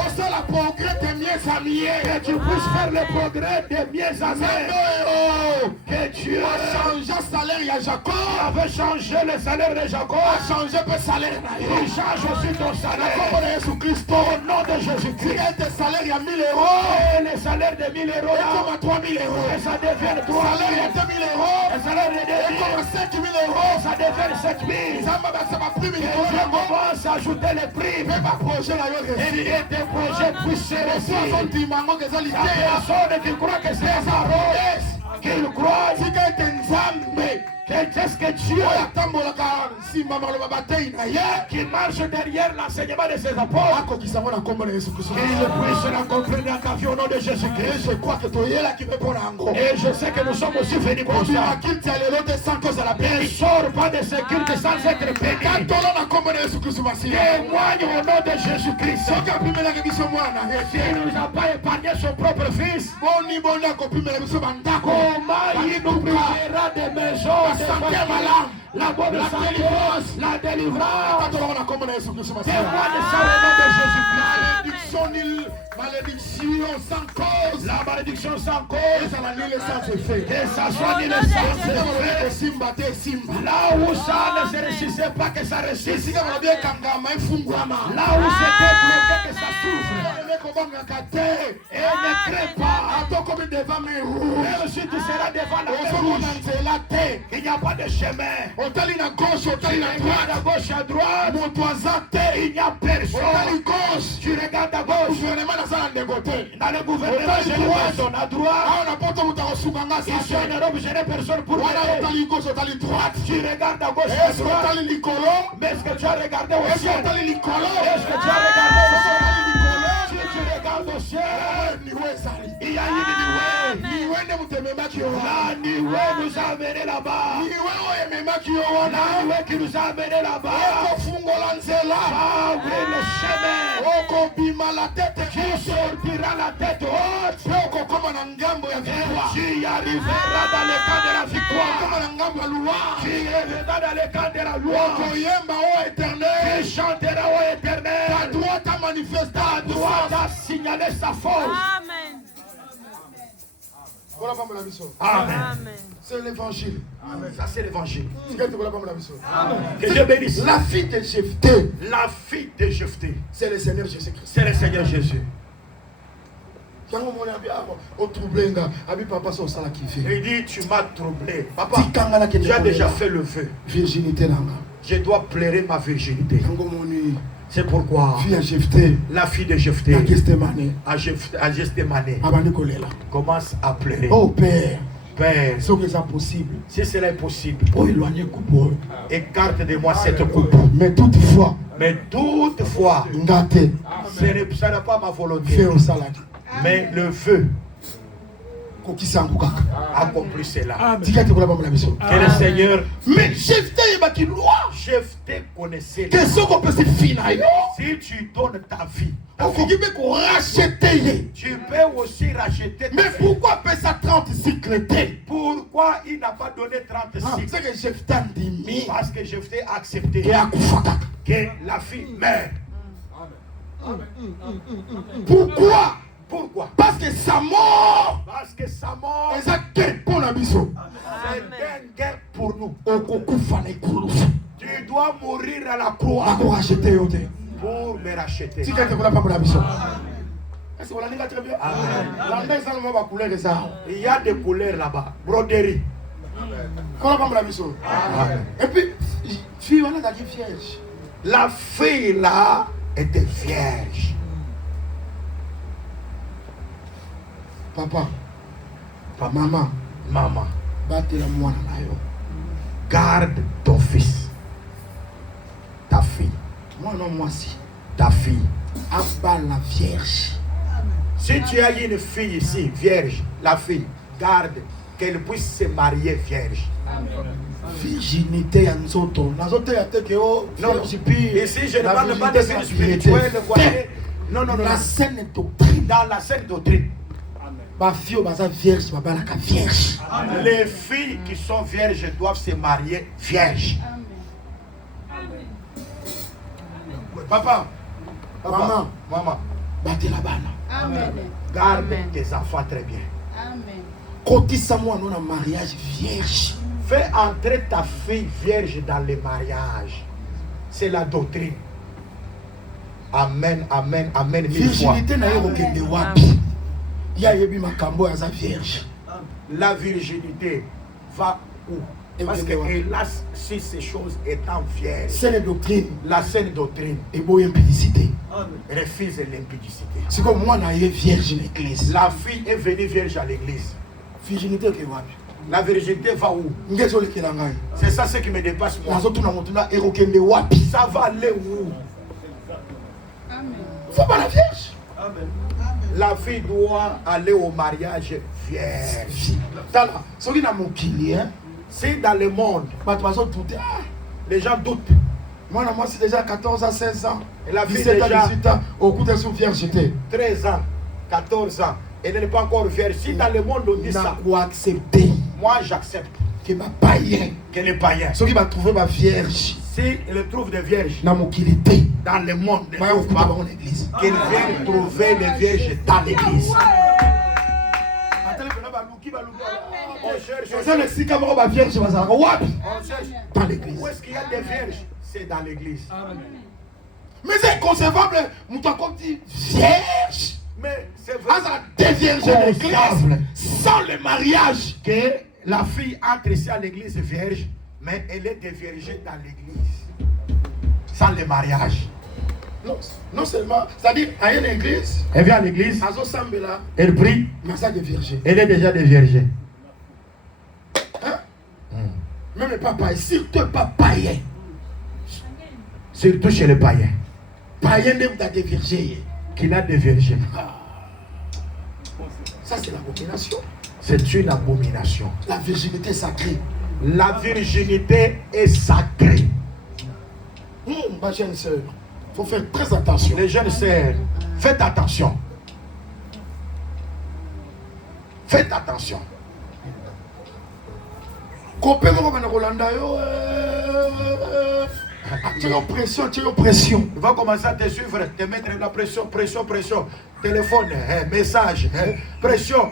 Que tu puisses faire le progrès des mieux amis. Que Dieu avait changé le salaire de Jacob. Il change aussi ton salaire. Au nom de Jésus-Christ. Et les salaires de 1000 euros là, et ça devient 3 000. Le salaire de 2 000, ça devient 7 000. Et Dieu commence à ajouter les primes. Et tes projets puissent se réussir. Personne qui croit que c'est un arrogance, qu'il croit qu'est-ce que Dieu qui marche derrière l'enseignement de ses apôtres, qu'il puisse la comprendre en ta vie au nom de Jésus-Christ. Je crois que tu es là qui me prend en gros. Et je sais que nous sommes aussi venus pour ça. Ne sors pas de ce culte sans être béni. Témoigne au nom de Jésus-Christ. Il nous a pas épargné son propre fils. Comment il nous brillera des maisons, la bonne santé, la délivrance. Témoigne ça au nom de Jésus-Christ. Malédiction sans cause. La malédiction sans cause. Et ça n'a ni le sans effet. Que ça soit ni le sans effet. Là où ça ne se réussissait pas, que ça réussisse. Là où c'était bloqué, que ça souffre. Et ne crée pas. Même si tu seras devant la mer, il n'y a pas de chemin. Tu regardes à gauche, à droite. Il n'y a personne. Tu regardes à gauche. Dans le gouvernement, je n'ai personne à droite. Ici en Europe, je n'ai personne pour m'aider. Tu regardes à gauche, à droite. Mais est-ce que tu as regardé au ciel? Est-ce que tu as regardé au ciel? Si tu regardes au ciel, il y a une nuée. La nuée nous a amené là-bas. La nuée qui nous a amené là-bas. Va ouvrir le chemin. Tu sortiras la tête haute. Tu arriveras dans le camp de la victoire. Tu arriveras dans le camp de la loi. Tu chanteras au éternel. Ta droite a signalé sa force. Amen. Amen. C'est l'évangile. Ça c'est l'évangile. Amen. Que Dieu bénisse. La fille de Jephthé. La fille de Jephthé. C'est le Seigneur Jésus-Christ. C'est le Seigneur Jésus. Et Il dit, tu m'as troublé. Papa, tu as déjà fait le vœu. Virginité. Je dois plairer ma virginité. C'est pourquoi la fille de Jephthé à Gethsémani commence à pleurer. Oh Père, Père, si cela est possible, écarte de moi cette coupe. Mais toutefois, ça n'est pas ma volonté. Mais le vœu accomplit cela. Que le Seigneur. Mais Jephthé connaissait. Si tu donnes ta vie, tu peux aussi racheter. Mais pourquoi peut ça 30 cycles? Pourquoi il n'a pas donné 30 cycles? Parce que Jephthé a accepté que la fille meurt. Pourquoi? Parce que sa mort c'est un gain pour nous. Tu dois mourir à la croix pour me racheter. Est-ce que vous l'avez très bien? Il y a des couleurs là-bas. Broderie. Et puis, fille, on a dit vierge. La fille là était vierge. Papa, maman, battez la moi. Garde ton fils, ta fille. Moi non, moi si. Ta fille. Abat la vierge. Si tu as une fille ici, vierge, la fille, garde qu'elle puisse se marier vierge. Virginité à nous autres. Nous autres, Non, ici je ne parle pas de vie spirituelle. Non, la saine doctrine. Dans la saine doctrine. Ma fille, ma vierge, ma belle, la vierge. Les filles qui sont vierges doivent se marier vierges. Papa, maman, battez la balle. Amen. Garde tes enfants très bien. Amen. Cotisa moi, nous, un mariage vierge. Fais entrer ta fille vierge dans le mariage. C'est la doctrine. Amen, amen, amen. Virginité n'a aucun de wapi. Il y a eu ma cambo à sa vierge. La virginité va où? Parce que hélas, si ces choses étant vierges, c'est la doctrine. La saine doctrine et beau impudicité. Refuse l'impudicité. C'est comme moi, on est vierge à l'église. La fille est venue vierge à l'église. Virginité qui wapi. La virginité va où? C'est ça ce qui me dépasse moi. Ça va aller où? Amen. Faut pas la vierge. Amen. La fille doit aller au mariage vierge. C'est dans le monde. Les gens doutent. Moi, c'est déjà 14 à 16 ans. Et la fille 17 déjà à 18 ans, au coup de sous viergeté. 13 ans, 14 ans. Elle n'est pas encore vierge. Si dans le monde on dit ça, moi j'accepte. Que ma païen. Qu'elle est païen. Ceux qui va trouver ma vierge. Si elle trouve des vierges dans le monde, qu'elle vienne trouver les vierges dans l'église. Dans l'église. Où est-ce qu'il y a des vierges? C'est dans l'église. Mais c'est inconcevable. Moutakok dit vierge. Mais c'est vrai. Des vierges de l'église sans le mariage. Que la fille entre ici à l'église vierge, mais elle est déviergée dans l'église. Sans le mariage. Non seulement, c'est-à-dire, à une église, elle vient à l'église, elle prie, elle est déjà déviergée. Hein? Même pas païen, surtout pas païen. Surtout chez les païens. Païen même dans des vierges. Qui n'a des vierges. Ça c'est l'abomination. C'est une abomination. La virginité est sacrée. La virginité est sacrée. Ma jeune soeur, il faut faire très attention. Les jeunes sœurs, faites attention. Faites attention. Tu as pression. Il va commencer à te suivre, te mettre la pression. Téléphone, message, pression.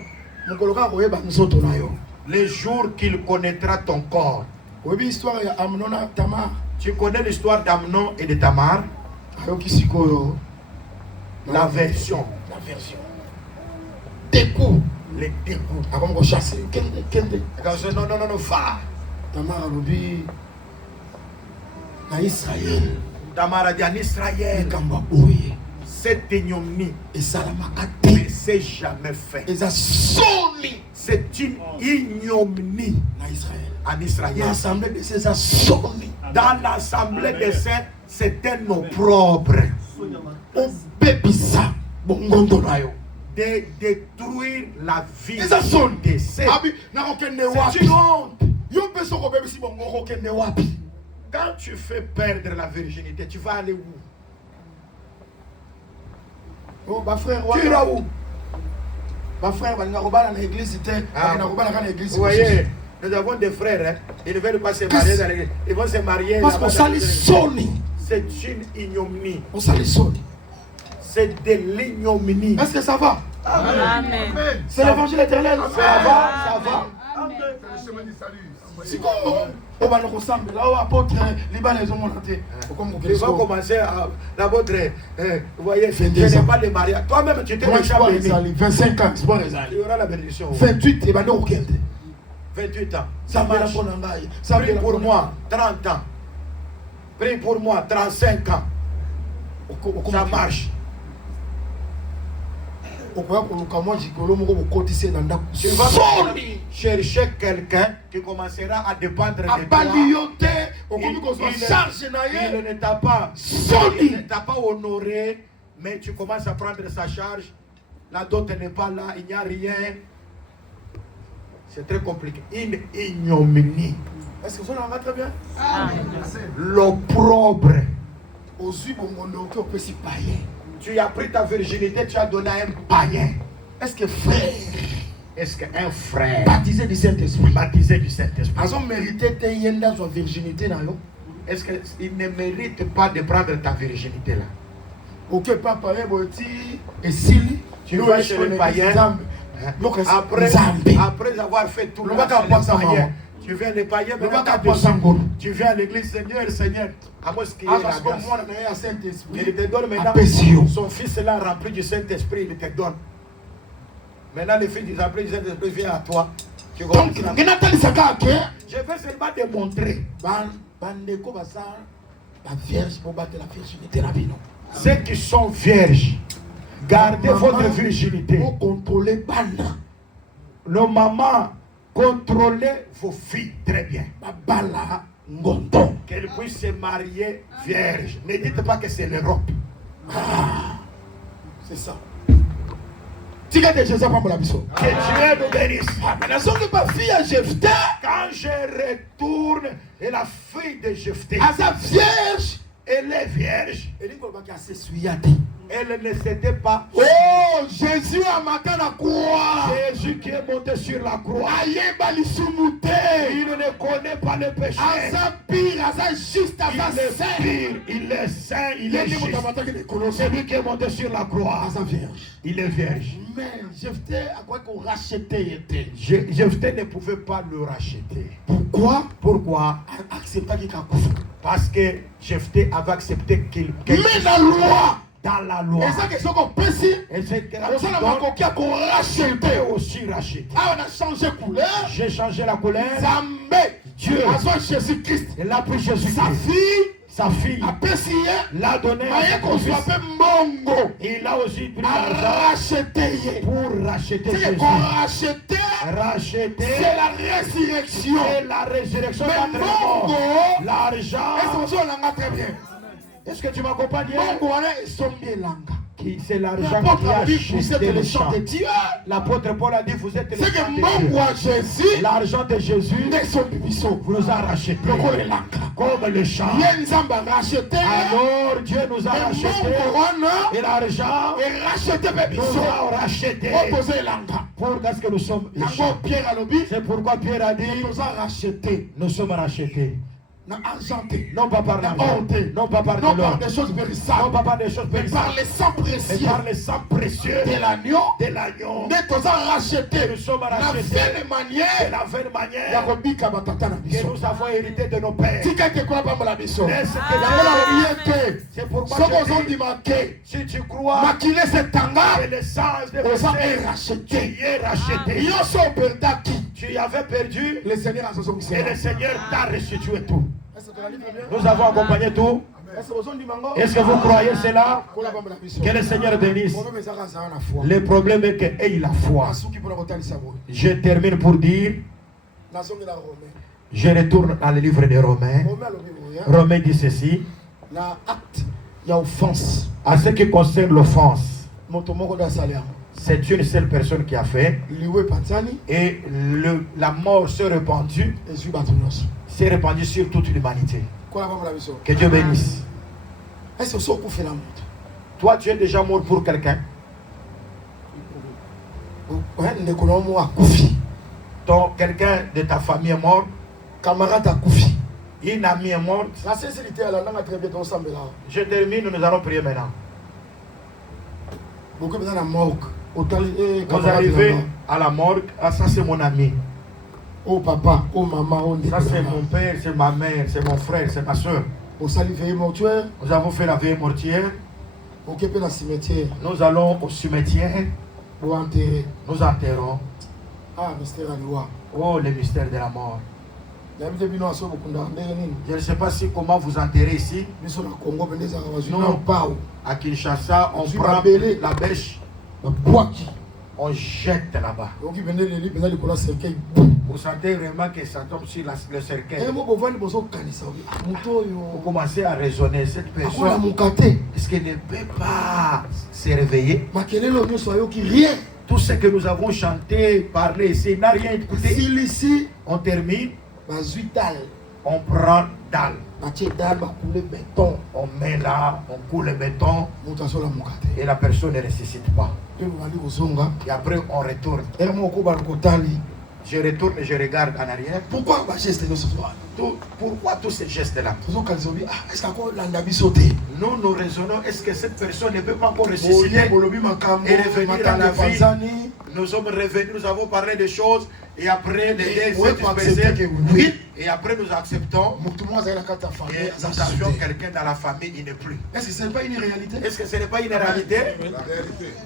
Les jours qu'il connaîtra ton corps. Tu connais l'histoire d'Amnon et de Tamar? La version. Des coups. Les dégoûts. Avant de chasser. Non, va. Tamar a Israël. Tamar a dit en Israël. Cette ignominie. Et ça ne s'est jamais fait. C'est une ignominie en Israël. L'assemblée de ces assommés. Dans l'assemblée des saints, c'est un opprobre. De détruire la vie des saints. C'est une honte. Quand tu fais perdre la virginité, tu vas aller où? Tu iras où? Vous voyez, nous avons des frères, hein? Ils ne veulent pas se marier dans l'église. Ils vont se marier. Parce qu'on s'allie. C'est une ignominie. On s'allie. C'est de l'ignominie. Est-ce que ça va? Amen. C'est l'évangile éternel. Ça va. C'est le chemin du salut. C'est quoi? On va le ressembler. Là, apôtre, les balles, ils ont monté. Il va commencer à l'apôtre. Vous voyez, je n'ai pas les mariages. Toi-même, tu t'es déjà béni. 25 ans, c'est bon, les Il y aura la bénédiction. 28, il va nous regarder. 28 ans. Ça marche. Prie pour moi, 30 ans. Prie pour moi, 35 ans. Ça marche. Tu vas chercher quelqu'un qui commencera à dépendre de toi. Il ne t'a pas honoré, mais tu commences à prendre sa charge. La dot n'est pas là, il n'y a rien. C'est très compliqué. Une ignominie. Est-ce que vous en avez très bien? L'opprobre. Païen. Tu as pris ta virginité, tu as donné à un païen. Est-ce que frère, est-ce qu'un frère baptisé du Saint-Esprit, ils ont mérité sa virginité? Est-ce qu'il ne mérite pas de prendre ta virginité là? Ok, papa, et s'il tu vas chez le païen, après avoir fait tout le païen, tu viens les païens, tu viens à l'église, Seigneur, Seigneur. Il te donne maintenant son fils là rempli du Saint-Esprit, il te donne. Maintenant le fils du Saint-Esprit vient à toi. Tu donc, je vais seulement démontrer. Ceux qui sont vierges, gardez votre virginité. Pour contrôler nos mamans, contrôlez vos filles très bien. Qu'elles puissent se marier vierges. Ne dites pas que c'est l'Europe. C'est ça. Que Dieu nous bénisse. Quand je retourne, et la fille de Jephthé, vierge, elle est vierge. Elle ne s'était pas. Oh, Jésus a monté la croix. Jésus qui est monté sur la croix. Il ne connaît pas le péché. Il est saint, il est juste. C'est lui qui est monté sur la croix. Il est vierge. Mais Jephthé a quoi qu'on rachetait. Jephthé ne pouvait pas le racheter. Pourquoi? Pourquoi? Parce que Jephthé avait accepté qu'il. Mais la loi. Dans la loi. Et ça que qu'on peut et c'est que aussi racheté. Ah, on a changé couleur. J'ai changé la couleur. Dieu. Jésus-Christ. Il a pris Jésus-Christ. Sa fille l'a donné à son fils. Il a aussi pris l'argent pour racheter Jésus. Racheter. C'est la résurrection. C'est la résurrection. L'argent. Est-ce que tu m'accompagnes? C'est l'argent qui a acheté le champ. L'apôtre Paul a dit, vous êtes le champ de Dieu. L'argent de Jésus vous a racheté comme le champ. Alors Dieu nous a racheté et l'argent nous a racheté. Pourquoi est-ce que nous sommes les champs? C'est pourquoi Pierre a dit, nous sommes rachetés. Non pas par l'argent, non pas par des choses périssables, non pas par des choses périssables, par les sangs précieux, mais par les sangs précieux de l'agneau, nous sommes rachetés de la vaine manière que nous avons hérité de nos pères. C'est pourquoi je dis, si tu crois que le sang est racheté, tu avais perdu et le Seigneur t'a restitué tout. Nous avons accompagné tout. Est-ce que vous croyez cela? Que le Seigneur bénisse. Le problème est qu'il a la foi. Je termine pour dire, je retourne dans le livre de Romains. Romains dit ceci. À ce qui concerne l'offense, c'est une seule personne qui a fait. Et la mort s'est répandue. S'est répandue sur toute l'humanité. Que Dieu bénisse. Toi, tu es déjà mort pour quelqu'un. Quelqu'un de ta famille est mort. Une amie est morte. Je termine, nous allons prier maintenant. Vous arrivez à la morgue. Ah, ça c'est mon ami. Oh papa, oh maman, oh Ça c'est mon père, c'est ma mère, c'est mon frère, c'est ma soeur. Au salut veille mortuaire. Nous avons fait la veille mortuaire. Au Képé la cimetière. Nous allons au cimetière. Pour enterrer. Nous enterrons. Ah, mystère à loi. Oh, le mystère de la mort. Je ne sais pas si comment vous enterrez ici. Non, à Kinshasa, on prend la bêche. On jette là-bas. Vous sentez vraiment que ça tombe sur le cercueil. Vous commencez à raisonner. Cette personne, est-ce qu'elle ne peut pas se réveiller? Tout ce que nous avons chanté, parlé ici, n'a rien écouté. Ici, on termine. On prend dalle. On met là, on coule le béton. Et la personne ne ressuscite pas. Et après on retourne. Je retourne et je regarde en arrière. Pourquoi tous ces gestes-là? Nous raisonnons, est-ce que cette personne ne peut pas encore ressusciter et revenir à la vie? Nous sommes revenus, nous avons parlé des choses et après les dés oui, et après nous acceptons et nous avions quelqu'un dans la famille, il n'est plus. Est-ce que ce n'est pas une réalité? Est-ce que ce n'est pas une réalité?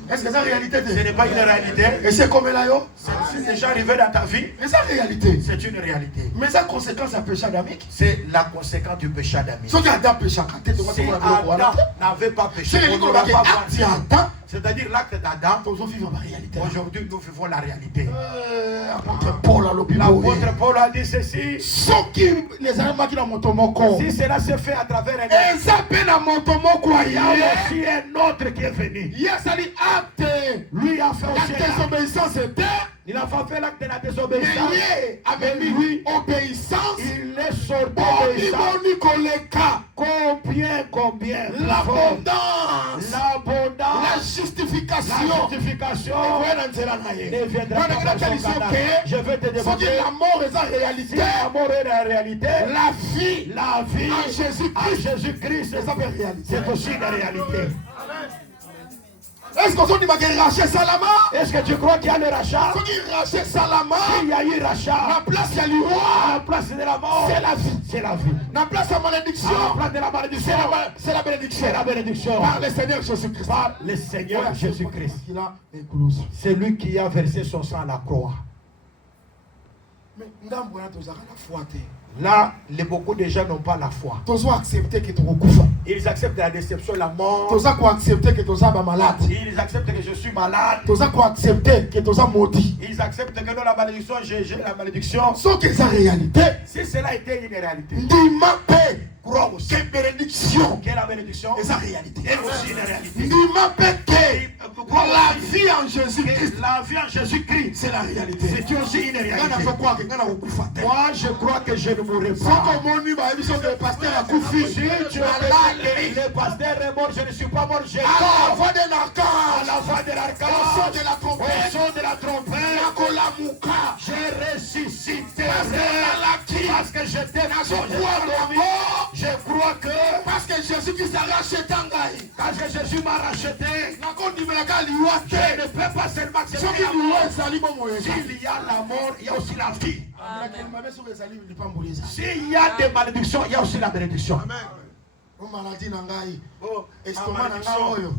Est-ce que c'est une réalité? Ce n'est pas une réalité. Et c'est comme là, c'est déjà arrivé dans ta vie. Mais c'est une réalité. C'est une réalité. Mais sa conséquence à péché adamique. C'est la conséquence du péché adamique. Si Adam n'avait pas péché, c'est-à-dire l'acte d'Adam, aujourd'hui nous vivons la réalité. L'apôtre Paul a dit ceci. Si cela se fait à travers un homme, il y a aussi un autre qui est venu. Lui a fait aussi il a fait l'acte de la désobéissance. Mais lui, obéissance. Il est sorti d'obéissance. Combien l'abondance, la justification ne viendra pas par son canal. Je vais te demander, la mort est la réalité. La mort est la réalité. La vie en Jésus-Christ, c'est aussi une réalité. Est-ce qu'on dit qu'il rachat Salama? Est-ce que tu crois qu'il y a le rachat? S'il y a eu rachat, la place il y a le roi, la place de la mort, c'est la vie. C'est la vie. La place de la malédiction, la place de la malédiction, c'est la bénédiction. C'est la bénédiction. Par le Seigneur Jésus-Christ. Par le Seigneur Jésus-Christ. C'est lui qui a versé son sang à la croix. Mais la foi. Là, beaucoup de gens n'ont pas la foi. Ils acceptent la déception, la mort. Ils acceptent que je suis malade. Ils acceptent que dans la malédiction, j'ai la malédiction. Si cela était une réalité, crois aussi que la bénédiction est aussi une réalité. La vie en Jésus-Christ. La vie en Jésus-Christ, c'est la réalité. C'est aussi une réalité. Moi, je crois que je ne mourrai pas. Si tu as le pasteur est mort, je ne suis pas mort. Je à la voix de l'archange, au son de la trompette, je ressusciterai. Parce que j'étais mort. Je crois que parce que Jésus-Christ a racheté parce que Jésus m'a racheté, je ne peux pas seulement accepter. S'il y a la mort, il y a aussi la vie. S'il y a des malédictions, il y a aussi la bénédiction.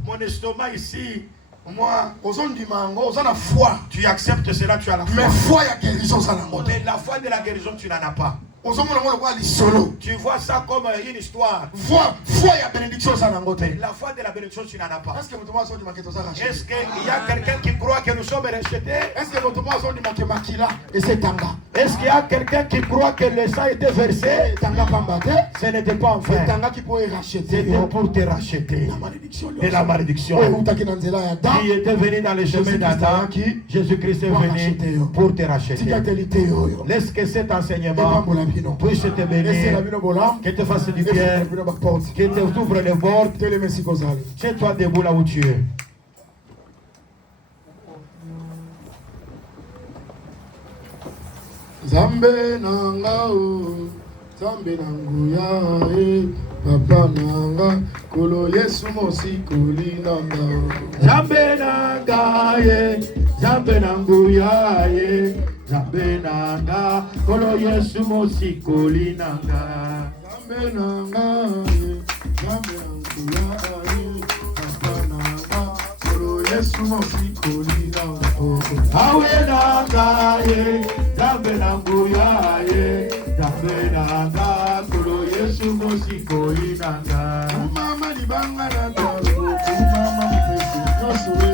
Mon estomac ici, moi, tu acceptes cela, tu as la foi. Mais la foi de la guérison, tu n'en as pas. Tu vois ça comme une histoire. La foi de la bénédiction, tu n'en as pas. Est-ce qu'il y a quelqu'un qui croit que nous sommes rachetés? Est-ce qu'il y a quelqu'un qui croit que le sang était versé? Ce n'était pas en fait. C'était pour te racheter de la malédiction. Qui était venu dans le chemin d'Adam, Jésus-Christ est venu pour te racheter. Laisse que cet enseignement puisse te bénir, que te fasse du bien, que te ouvre les portes. C'est toi debout là où tu es. Zambe nanga o, Zambe nanguya e, Papa nanga, Kolo Yesu mosi kuli nanga. Zambe nanga e, Zambe nanguya e, Nzambe nanga kolo Yesu mosikoli nanga Nzambe nanga Nzambe nanga Papa nanga kolo Yesu mosikoli nanga Awe nanga ye Nzambe nanguya ye Nzambe nanga kolo Yesu mosikoli nanga Mama libanga na tolo Mama mpesi nyoswe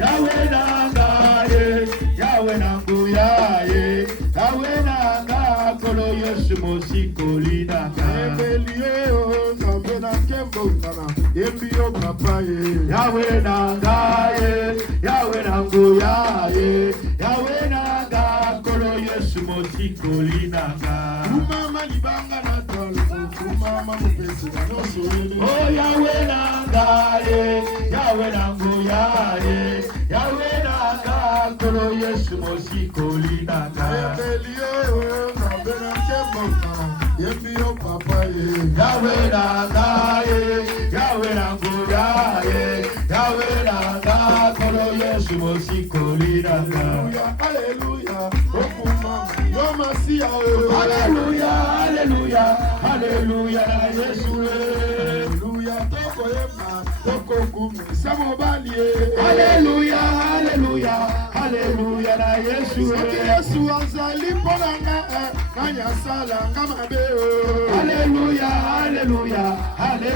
Yawe nanga ye Yawe nanguya ye Yawe nanga kolo Yesu mosikoli nanga Ebelie o Nzambe na kembo kana Embio papa ye Yawe nanga ye Yawe nanguya ye Yawe nanga kolo Yesu mosikoli nanga Mama libanga na tolo Mama mpesi nyoswe Oh Yawe nanga ye Yawe nanguya ye Yawe nanga kolo Yesu mosikoli nanga Ebelie o Nzambe na kembo kana Embio papa ye Yawe nanga ye Yawe nanguya ye Yawe nanga kolo Yesu mosikoli nanga Hallelujah, okuma, yomasia o. Hallelujah, hallelujah, hallelujah na Yesu Hallelujah, toko yema, toko kumi, samo balie. Hallelujah, hallelujah, hallelujah na Yesu Soki Yesu azali ponanga, kanya sala ngamabe o. Hallelujah, hallelujah, hallelujah.